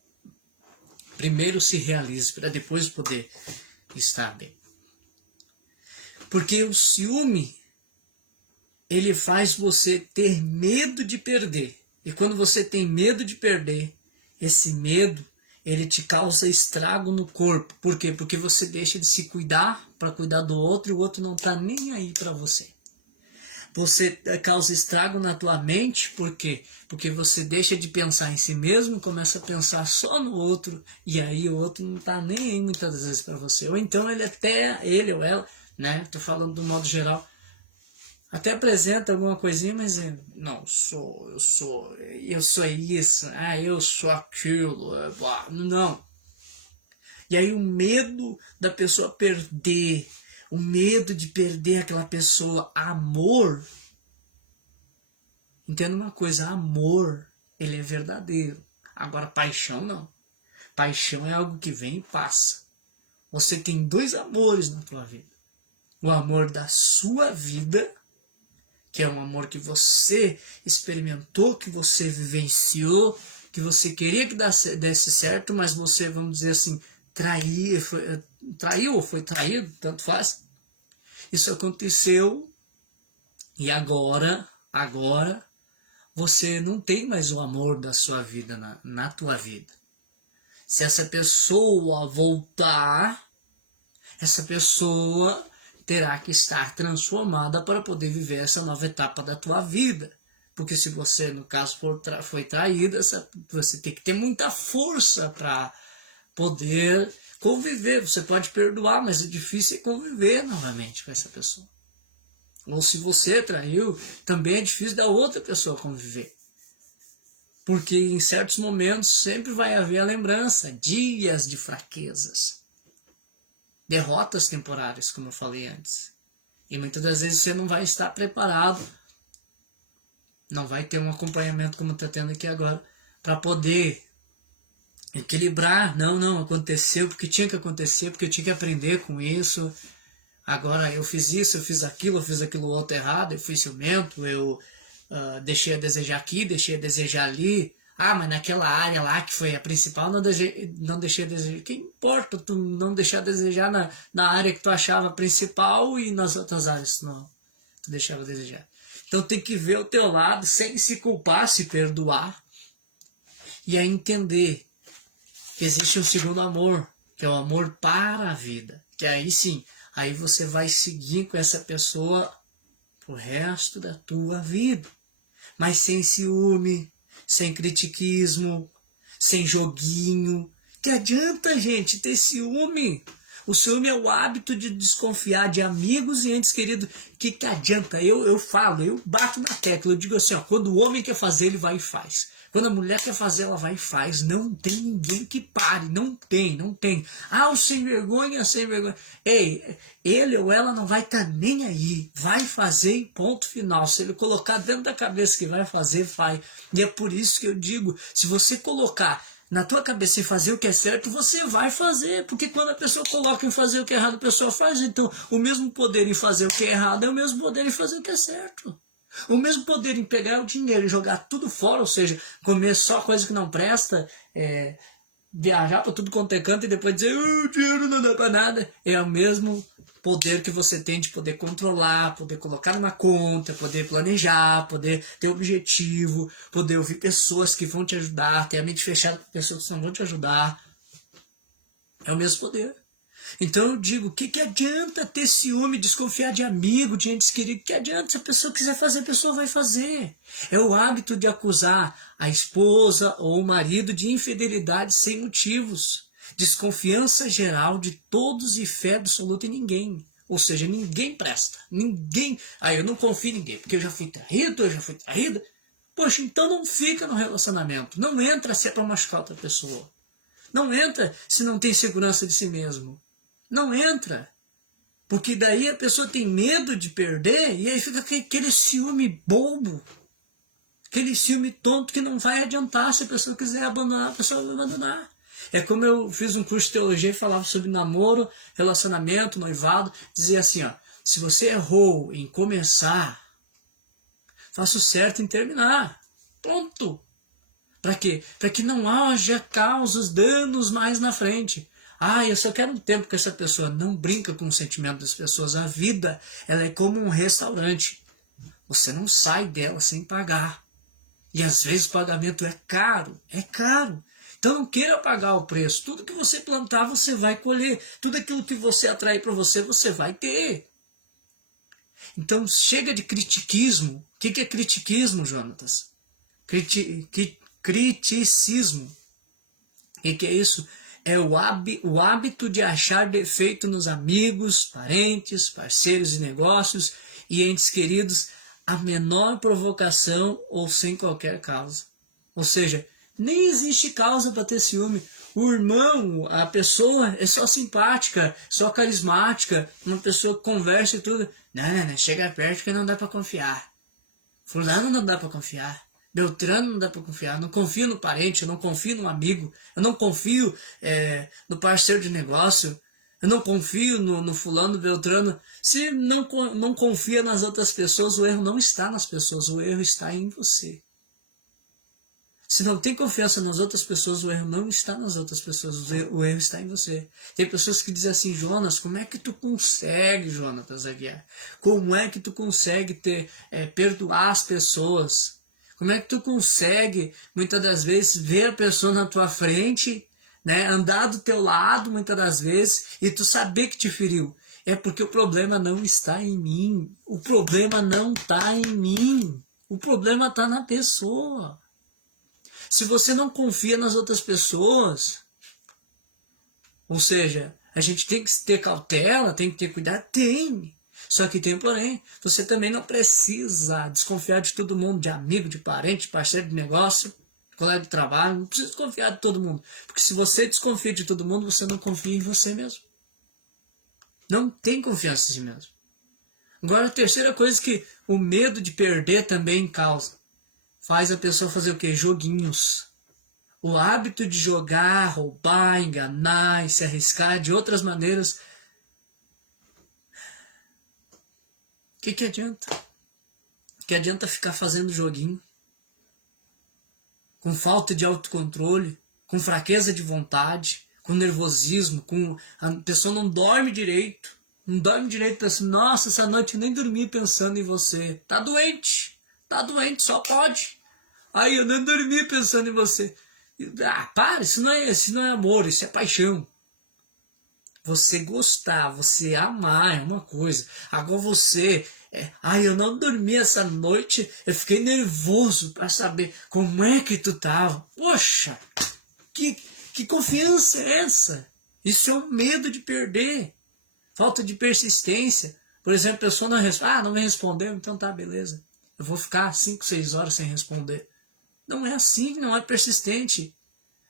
primeiro se realize, para depois poder estar bem. Porque o ciúme, ele faz você ter medo de perder. E quando você tem medo de perder, esse medo, ele te causa estrago no corpo. Por quê? Porque você deixa de se cuidar para cuidar do outro e o outro não está nem aí para você. Você causa estrago na tua mente, por quê? Porque você deixa de pensar em si mesmo e começa a pensar só no outro, e aí o outro não está nem aí muitas vezes para você. Ou então ele ou ela, né? Estou falando do modo geral, até apresenta alguma coisinha, mas não, eu sou isso, eu sou aquilo, não. E aí o medo da pessoa perder, o medo de perder aquela pessoa, amor. Entenda uma coisa, amor, ele é verdadeiro. Agora paixão não. Paixão é algo que vem e passa. Você tem dois amores na tua vida. O amor da sua vida, que é um amor que você experimentou, que você vivenciou, que você queria que desse certo, mas você, vamos dizer assim, traiu ou foi traído, tanto faz. Isso aconteceu e agora você não tem mais o amor da sua vida na tua vida. Se essa pessoa voltar, essa pessoa terá que estar transformada para poder viver essa nova etapa da tua vida. Porque se você, no caso, foi traída, você tem que ter muita força para poder conviver. Você pode perdoar, mas o difícil é conviver novamente com essa pessoa. Ou se você traiu, também é difícil da outra pessoa conviver. Porque em certos momentos sempre vai haver a lembrança, dias de fraquezas. Derrotas temporárias, como eu falei antes. E muitas das vezes você não vai estar preparado, não vai ter um acompanhamento como está tendo aqui agora, para poder equilibrar. Não, aconteceu porque tinha que acontecer, porque eu tinha que aprender com isso. Agora eu fiz isso, eu fiz aquilo outro errado, eu fui ciumento, eu deixei a desejar aqui, deixei a desejar ali. Mas naquela área lá que foi a principal, não deixei a desejar. Que importa tu não deixar a desejar na área que tu achava principal e nas outras áreas não, tu deixava a desejar. Então tem que ver o teu lado sem se culpar, se perdoar. E aí entender que existe um segundo amor, que é o amor para a vida. Que aí sim, aí você vai seguir com essa pessoa pro resto da tua vida. Mas sem ciúme, sem critiquismo, sem joguinho. Que adianta, gente, ter ciúme? O ciúme é o hábito de desconfiar de amigos e entes queridos. Que adianta? Eu falo, eu bato na tecla, eu digo assim, quando o homem quer fazer, ele vai e faz. Quando a mulher quer fazer, ela vai e faz. Não tem ninguém que pare, não tem. O sem vergonha. Ei, ele ou ela não vai estar nem aí. Vai fazer e ponto final. Se ele colocar dentro da cabeça que vai fazer, vai. E é por isso que eu digo, se você colocar na tua cabeça em fazer o que é certo, você vai fazer. Porque quando a pessoa coloca em fazer o que é errado, a pessoa faz. Então, o mesmo poder em fazer o que é errado é o mesmo poder em fazer o que é certo. O mesmo poder em pegar o dinheiro e jogar tudo fora, ou seja, comer só coisa que não presta, viajar para tudo quanto é canto e depois dizer o dinheiro não dá para nada. É o mesmo poder que você tem de poder controlar, poder colocar numa conta, poder planejar, poder ter objetivo, poder ouvir pessoas que vão te ajudar, ter a mente fechada com pessoas que não vão te ajudar. É o mesmo poder. Então eu digo, o que adianta ter ciúme, desconfiar de amigo, de entes queridos? Que adianta? Se a pessoa quiser fazer, a pessoa vai fazer. É o hábito de acusar a esposa ou o marido de infidelidade sem motivos. Desconfiança geral de todos e fé absoluta em ninguém. Ou seja, ninguém presta. Ninguém. Eu não confio em ninguém, porque eu já fui traído, eu já fui traída. Poxa, então não fica no relacionamento. Não entra se é para machucar outra pessoa. Não entra se não tem segurança de si mesmo. Não entra. Porque daí a pessoa tem medo de perder e aí fica aquele ciúme bobo. Aquele ciúme tonto que não vai adiantar. Se a pessoa quiser abandonar, a pessoa vai abandonar. É como eu fiz um curso de teologia e falava sobre namoro, relacionamento, noivado. Dizia assim, ó, se você errou em começar, faça o certo em terminar. Ponto. Para quê? Para que não haja causas, danos mais na frente. Eu só quero um tempo com essa pessoa. Não brinca com o sentimento das pessoas. A vida, ela é como um restaurante. Você não sai dela sem pagar. E às vezes o pagamento é caro. É caro. Então não queira pagar o preço. Tudo que você plantar, você vai colher. Tudo aquilo que você atrair para você, você vai ter. Então chega de critiquismo. O que é critiquismo, Jonatas? Criticismo. O que é isso? É o hábito de achar defeito nos amigos, parentes, parceiros de negócios e entes queridos a menor provocação ou sem qualquer causa. Ou seja, nem existe causa para ter ciúme. O irmão, a pessoa é só simpática, só carismática, uma pessoa que conversa e tudo. Não, chega perto que não dá para confiar. Fulano não dá para confiar. Beltrano não dá para confiar. Eu não confio no parente, eu não confio no amigo, eu não confio no parceiro de negócio, eu não confio no fulano, Beltrano. Se não confia nas outras pessoas, o erro não está nas pessoas, o erro está em você. Se não tem confiança nas outras pessoas, o erro não está nas outras pessoas, o erro está em você. Tem pessoas que dizem assim, Jonas, como é que tu consegue, Jonatas Aguiar? Como é que tu consegue perdoar as pessoas? Como é que tu consegue, muitas das vezes, ver a pessoa na tua frente, né, andar do teu lado, muitas das vezes, e tu saber que te feriu? É porque o problema não está em mim. O problema não está em mim. O problema está na pessoa. Se você não confia nas outras pessoas, ou seja, a gente tem que ter cautela, tem que ter cuidado, tem. Só que tem porém, você também não precisa desconfiar de todo mundo, de amigo, de parente, de parceiro de negócio, de colega de trabalho, não precisa desconfiar de todo mundo. Porque se você desconfia de todo mundo, você não confia em você mesmo. Não tem confiança em si mesmo. Agora, a terceira coisa que o medo de perder também causa. Faz a pessoa fazer o quê? Joguinhos. O hábito de jogar, roubar, enganar e se arriscar de outras maneiras. O que adianta? Que adianta ficar fazendo joguinho? Com falta de autocontrole, com fraqueza de vontade, com nervosismo, a pessoa não dorme direito. Não dorme direito pensando, nossa, essa noite eu nem dormi pensando em você. Tá doente, só pode. Aí eu não dormi pensando em você. Para, isso não é amor, isso é paixão. Você gostar, você amar é uma coisa. Agora você, eu não dormi essa noite, eu fiquei nervoso para saber como é que tu tava. Poxa, que confiança é essa? Isso é o medo de perder. Falta de persistência. Por exemplo, a pessoa não me respondeu, então tá, beleza. Eu vou ficar 5, 6 horas sem responder. Não é assim, não é persistente.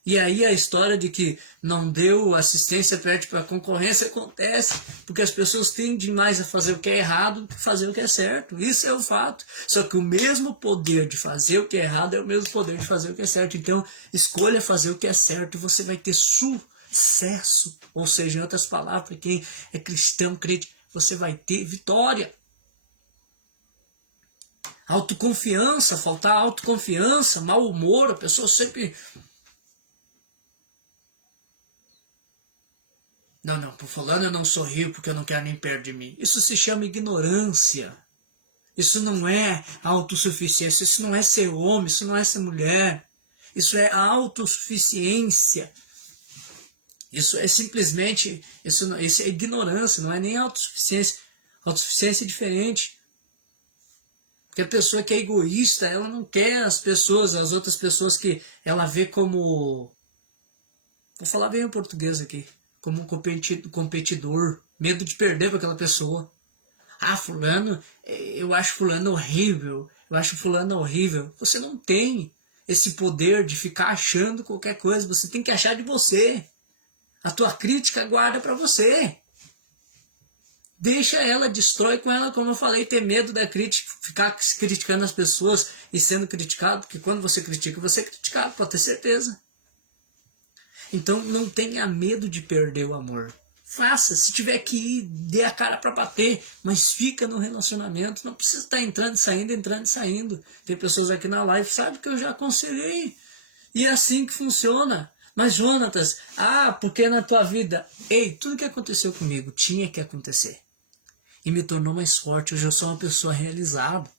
E aí a história de que não deu assistência perde para a concorrência acontece, porque as pessoas tendem mais a fazer o que é errado do que fazer o que é certo. Isso é o fato. Só que o mesmo poder de fazer o que é errado é o mesmo poder de fazer o que é certo. Então, escolha fazer o que é certo e você vai ter sucesso. Ou seja, em outras palavras, para quem é cristão, crente, você vai ter vitória. Autoconfiança, faltar autoconfiança, mau humor, a pessoa sempre Não, não, por fulano eu não sorrio porque eu não quero nem perto de mim. Isso se chama ignorância. Isso não é autossuficiência, isso não é ser homem, isso não é ser mulher. Isso é autossuficiência. Isso é simplesmente, isso é ignorância, não é nem autossuficiência. Autossuficiência é diferente. Porque a pessoa que é egoísta, ela não quer as outras pessoas que ela vê como, vou falar bem o português aqui, como um competidor, medo de perder para aquela pessoa. Ah, fulano, eu acho fulano horrível, eu acho fulano horrível. Você não tem esse poder de ficar achando qualquer coisa, você tem que achar de você. A tua crítica guarda para você. Deixa ela, destrói com ela, como eu falei, ter medo da crítica, ficar criticando as pessoas e sendo criticado, porque quando você critica, você é criticado, pode ter certeza. Então não tenha medo de perder o amor. Faça, se tiver que ir, dê a cara para bater, mas fica no relacionamento, não precisa estar entrando e saindo. Tem pessoas aqui na live, sabe que eu já aconselhei, e é assim que funciona. Mas Jonatas, porque na tua vida, ei, tudo que aconteceu comigo tinha que acontecer. E me tornou mais forte, hoje eu sou uma pessoa realizada.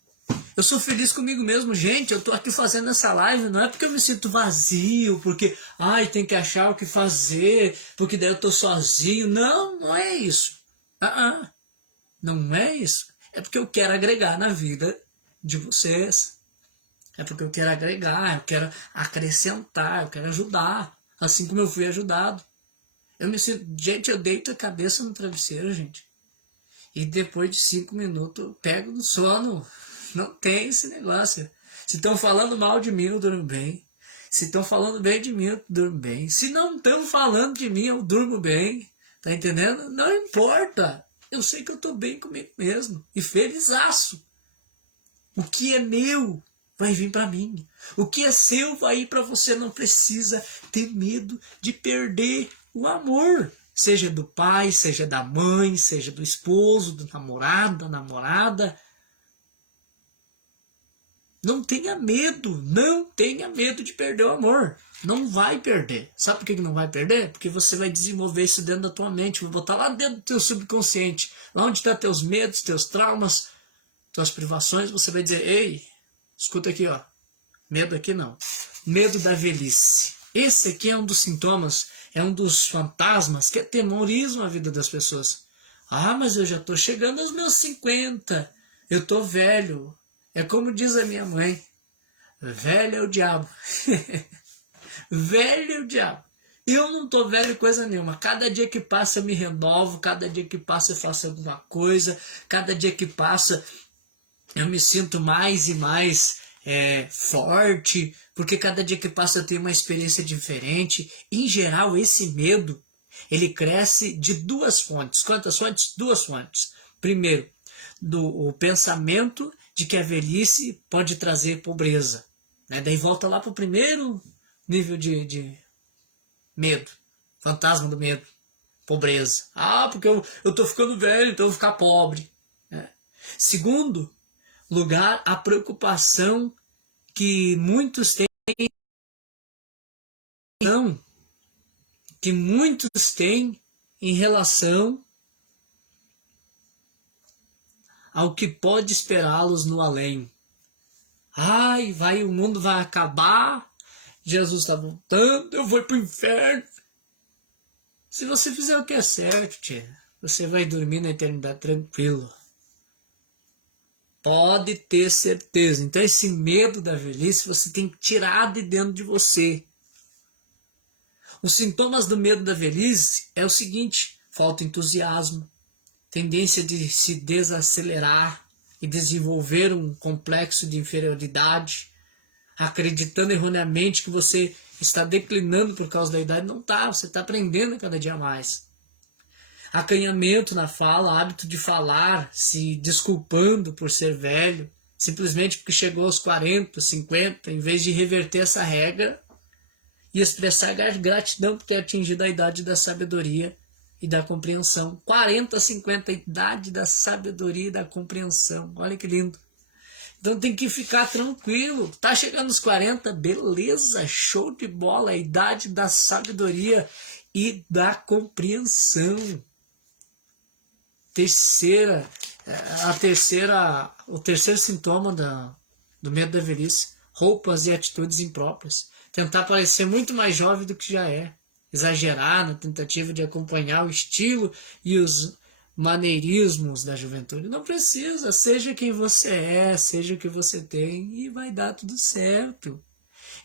Eu sou feliz comigo mesmo, gente. Eu tô aqui fazendo essa live, não é porque eu me sinto vazio, porque, tem que achar o que fazer, porque daí eu tô sozinho. Não, não é isso. Não é isso. É porque eu quero agregar na vida de vocês. É porque eu quero agregar, eu quero acrescentar, eu quero ajudar. Assim como eu fui ajudado. Eu me sinto, gente, eu deito a cabeça no travesseiro, gente. E depois de 5 minutos eu pego no sono. Não tem esse negócio. Se estão falando mal de mim, eu durmo bem. Se estão falando bem de mim, eu durmo bem. Se não estão falando de mim, eu durmo bem. Tá entendendo? Não importa. Eu sei que eu tô bem comigo mesmo. E felizaço. O que é meu vai vir para mim. O que é seu vai ir para você. Não precisa ter medo de perder o amor. Seja do pai, seja da mãe, seja do esposo, do namorado, da namorada. Não tenha medo de perder o amor. Não vai perder. Sabe por que não vai perder? Porque você vai desenvolver isso dentro da tua mente, vai botar lá dentro do teu subconsciente, lá onde estão teus medos, teus traumas, tuas privações, você vai dizer, ei, escuta aqui, ó, medo aqui não. Medo da velhice. Esse aqui é um dos sintomas, é um dos fantasmas que atemorizam a vida das pessoas. Mas eu já estou chegando aos meus 50, eu estou velho. É como diz a minha mãe, velho é o diabo. Velho é o diabo. Eu não estou velho coisa nenhuma. Cada dia que passa eu me renovo, cada dia que passa eu faço alguma coisa, cada dia que passa eu me sinto mais e mais forte, porque cada dia que passa eu tenho uma experiência diferente. Em geral, esse medo, ele cresce de duas fontes. Quantas fontes? Duas fontes. Primeiro, o pensamento de que a velhice pode trazer pobreza. Né? Daí volta lá para o primeiro nível de medo. Fantasma do medo. Pobreza. Porque eu estou ficando velho, então eu vou ficar pobre. Segundo lugar, a preocupação que muitos têm em relação ao que pode esperá-los no além. O mundo vai acabar, Jesus está voltando, eu vou para o inferno. Se você fizer o que é certo, tia, você vai dormir na eternidade tranquilo. Pode ter certeza. Então esse medo da velhice você tem que tirar de dentro de você. Os sintomas do medo da velhice é o seguinte: falta de entusiasmo, tendência de se desacelerar e desenvolver um complexo de inferioridade, acreditando erroneamente que você está declinando por causa da idade. Não está, você está aprendendo cada dia mais. Acanhamento na fala, hábito de falar, se desculpando por ser velho, simplesmente porque chegou aos 40, 50, em vez de reverter essa regra e expressar gratidão por ter atingido a idade da sabedoria e da compreensão. 40, 50, idade da sabedoria e da compreensão. Olha que lindo. Então tem que ficar tranquilo. Tá chegando aos 40, beleza, show de bola, a idade da sabedoria e da compreensão. O terceiro sintoma do medo da velhice: roupas e atitudes impróprias. Tentar parecer muito mais jovem do que já é. Exagerar na tentativa de acompanhar o estilo e os maneirismos da juventude. Não precisa, seja quem você é, seja o que você tem e vai dar tudo certo.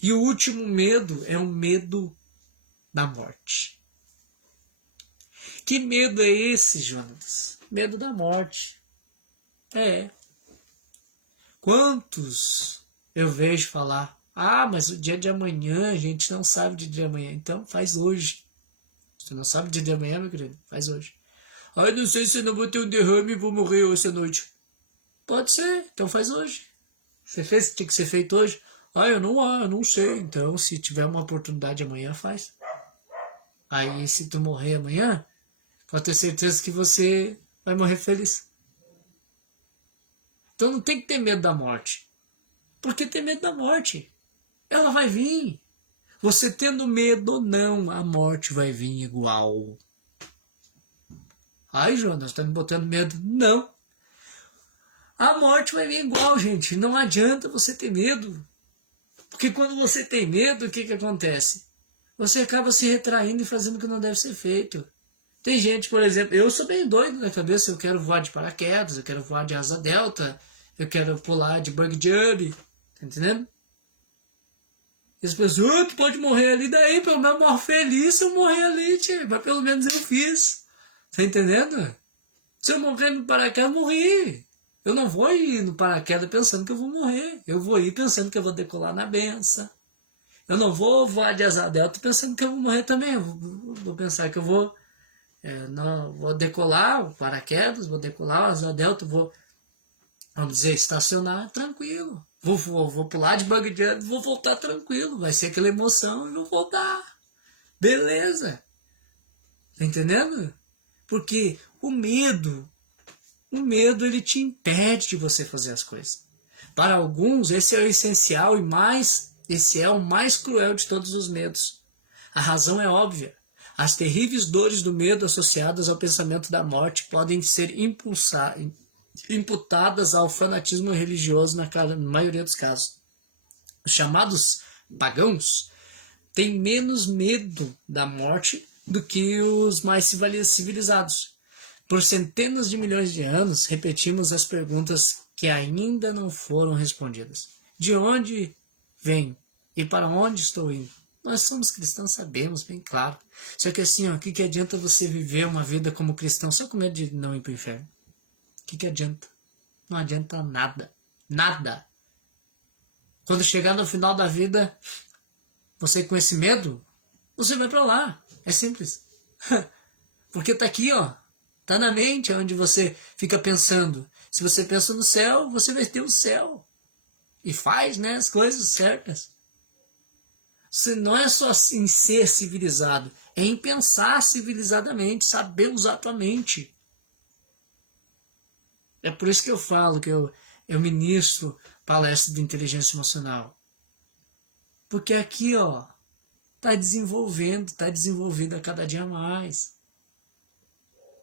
E o último medo é o medo da morte. Que medo é esse, Jonas? Medo da morte. Quantos eu vejo falar: ah, mas o dia de amanhã, a gente não sabe o dia de amanhã. Então faz hoje. Você não sabe o dia de amanhã, meu querido? Faz hoje. Ah, não sei se eu não vou ter um derrame e vou morrer hoje à noite. Pode ser, então faz hoje. Você fez o que tinha que ser feito hoje? Ah, eu não sei. Então, se tiver uma oportunidade amanhã, faz. Aí, se tu morrer amanhã, pode ter certeza que você vai morrer feliz. Então não tem que ter medo da morte. Por que ter medo da morte? Ela vai vir. Você tendo medo ou não, a morte vai vir igual. Ai, Jonas, tá me botando medo? Não. A morte vai vir igual, gente. Não adianta você ter medo. Porque quando você tem medo, o que acontece? Você acaba se retraindo e fazendo o que não deve ser feito. Tem gente, por exemplo, eu sou bem doido na cabeça, eu quero voar de paraquedas, eu quero voar de asa delta, eu quero pular de bug jump, tá entendendo? E as pessoas, tu pode morrer ali, daí pelo menos eu morro feliz se eu morrer ali, tia, mas pelo menos eu fiz, tá entendendo? Se eu morrer no paraquedas, morri. Eu não vou ir no paraquedas pensando que eu vou morrer, eu vou ir pensando que eu vou decolar na benção. Eu não vou voar de asa delta pensando que eu vou morrer também, eu vou pensar que eu vou... vou decolar o paraquedas, vou decolar o asa delta, vou, vamos dizer, estacionar tranquilo. Vou pular de bug jump, vou voltar tranquilo. Vai ser aquela emoção e vou voltar. Beleza. Tá entendendo? Porque o medo ele te impede de você fazer as coisas. Para alguns, esse é o essencial esse é o mais cruel de todos os medos. A razão é óbvia. As terríveis dores do medo associadas ao pensamento da morte podem ser imputadas ao fanatismo religioso na maioria dos casos. Os chamados pagãos têm menos medo da morte do que os mais civilizados. Por centenas de milhões de anos, repetimos as perguntas que ainda não foram respondidas. De onde venho e para onde estou indo? Nós somos cristãos, sabemos, bem claro. Só que assim, o que adianta você viver uma vida como cristão só com medo de não ir para o inferno? O que adianta? Não adianta nada. Nada. Quando chegar no final da vida, você com esse medo, você vai para lá. É simples. Porque tá aqui, ó. Tá na mente, onde você fica pensando. Se você pensa no céu, você vai ter o céu. E faz, né, as coisas certas. Você não é só em ser civilizado, é em pensar civilizadamente, saber usar a tua mente. É por isso que eu falo que eu ministro palestra de inteligência emocional. Porque aqui, ó, tá desenvolvido a cada dia mais.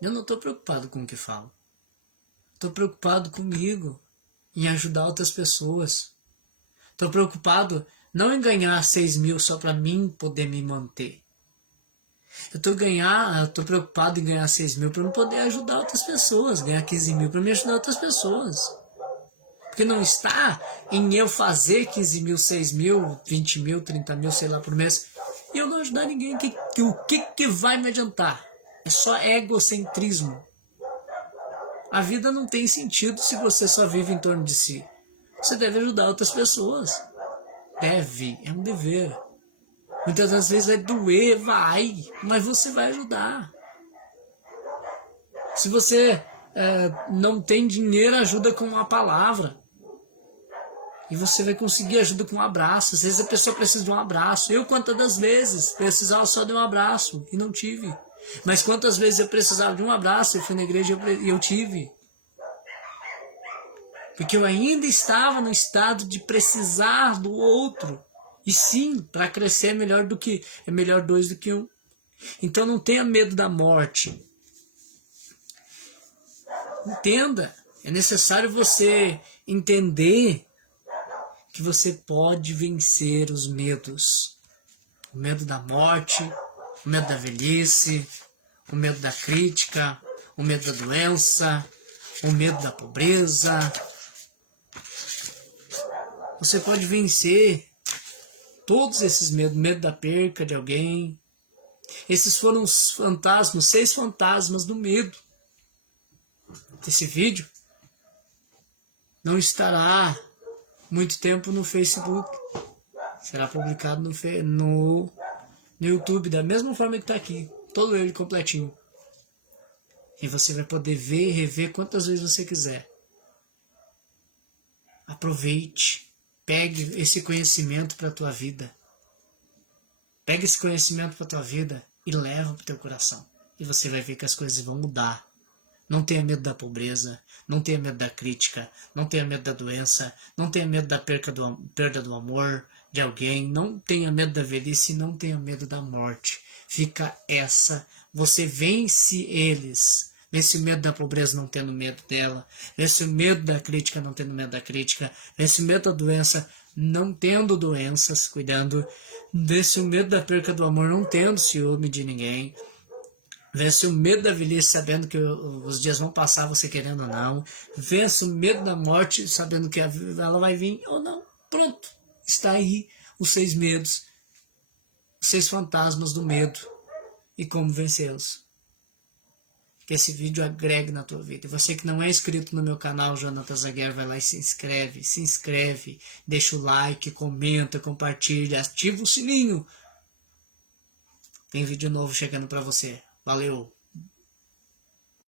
Eu não estou preocupado com o que falo. Estou preocupado comigo, em ajudar outras pessoas. Estou preocupado não em ganhar 6 mil só para mim poder me manter. Eu estou preocupado em ganhar 6 mil para eu poder ajudar outras pessoas, ganhar 15 mil para me ajudar outras pessoas. Porque não está em eu fazer 15 mil, 6 mil, 20 mil, 30 mil, sei lá, por mês, e eu não ajudar ninguém. O que vai me adiantar? É só egocentrismo. A vida não tem sentido se você só vive em torno de si. Você deve ajudar outras pessoas. Deve, é um dever. Muitas das vezes vai doer, mas você vai ajudar. Se você não tem dinheiro, ajuda com uma palavra. E você vai conseguir ajuda com um abraço. Às vezes a pessoa precisa de um abraço. Eu, quantas das vezes, precisava só de um abraço e não tive. Mas quantas vezes eu precisava de um abraço, eu fui na igreja e eu tive. Porque eu ainda estava no estado de precisar do outro. E sim, para crescer é melhor dois do que um. Então não tenha medo da morte. Entenda, é necessário você entender que você pode vencer os medos. O medo da morte, o medo da velhice, o medo da crítica, o medo da doença, o medo da pobreza. Você pode vencer todos esses medos, medo da perca de alguém. Esses foram os fantasmas, 6 fantasmas do medo. Esse vídeo não estará muito tempo no Facebook. Será publicado no YouTube, da mesma forma que está aqui. Todo ele completinho. E você vai poder ver e rever quantas vezes você quiser. Aproveite. Pegue esse conhecimento para a tua vida. Pegue esse conhecimento para a tua vida e leva para o teu coração. E você vai ver que as coisas vão mudar. Não tenha medo da pobreza, não tenha medo da crítica, não tenha medo da doença, não tenha medo da perda do amor de alguém, não tenha medo da velhice, não tenha medo da morte. Fica essa, você vence eles. Vence o medo da pobreza não tendo medo dela, vence o medo da crítica não tendo medo da crítica, vence o medo da doença não tendo doenças, cuidando, vence o medo da perda do amor não tendo ciúme de ninguém, vence o medo da velhice sabendo que os dias vão passar você querendo ou não. Vence o medo da morte sabendo que ela vai vir ou não. Pronto. Está aí os 6 medos. Os 6 fantasmas do medo. E como vencê-los. Que esse vídeo agregue na tua vida. E você que não é inscrito no meu canal, Jonathan Zaguer, vai lá e se inscreve. Se inscreve. Deixa o like, comenta, compartilha. Ativa o sininho. Tem vídeo novo chegando para você. Valeu!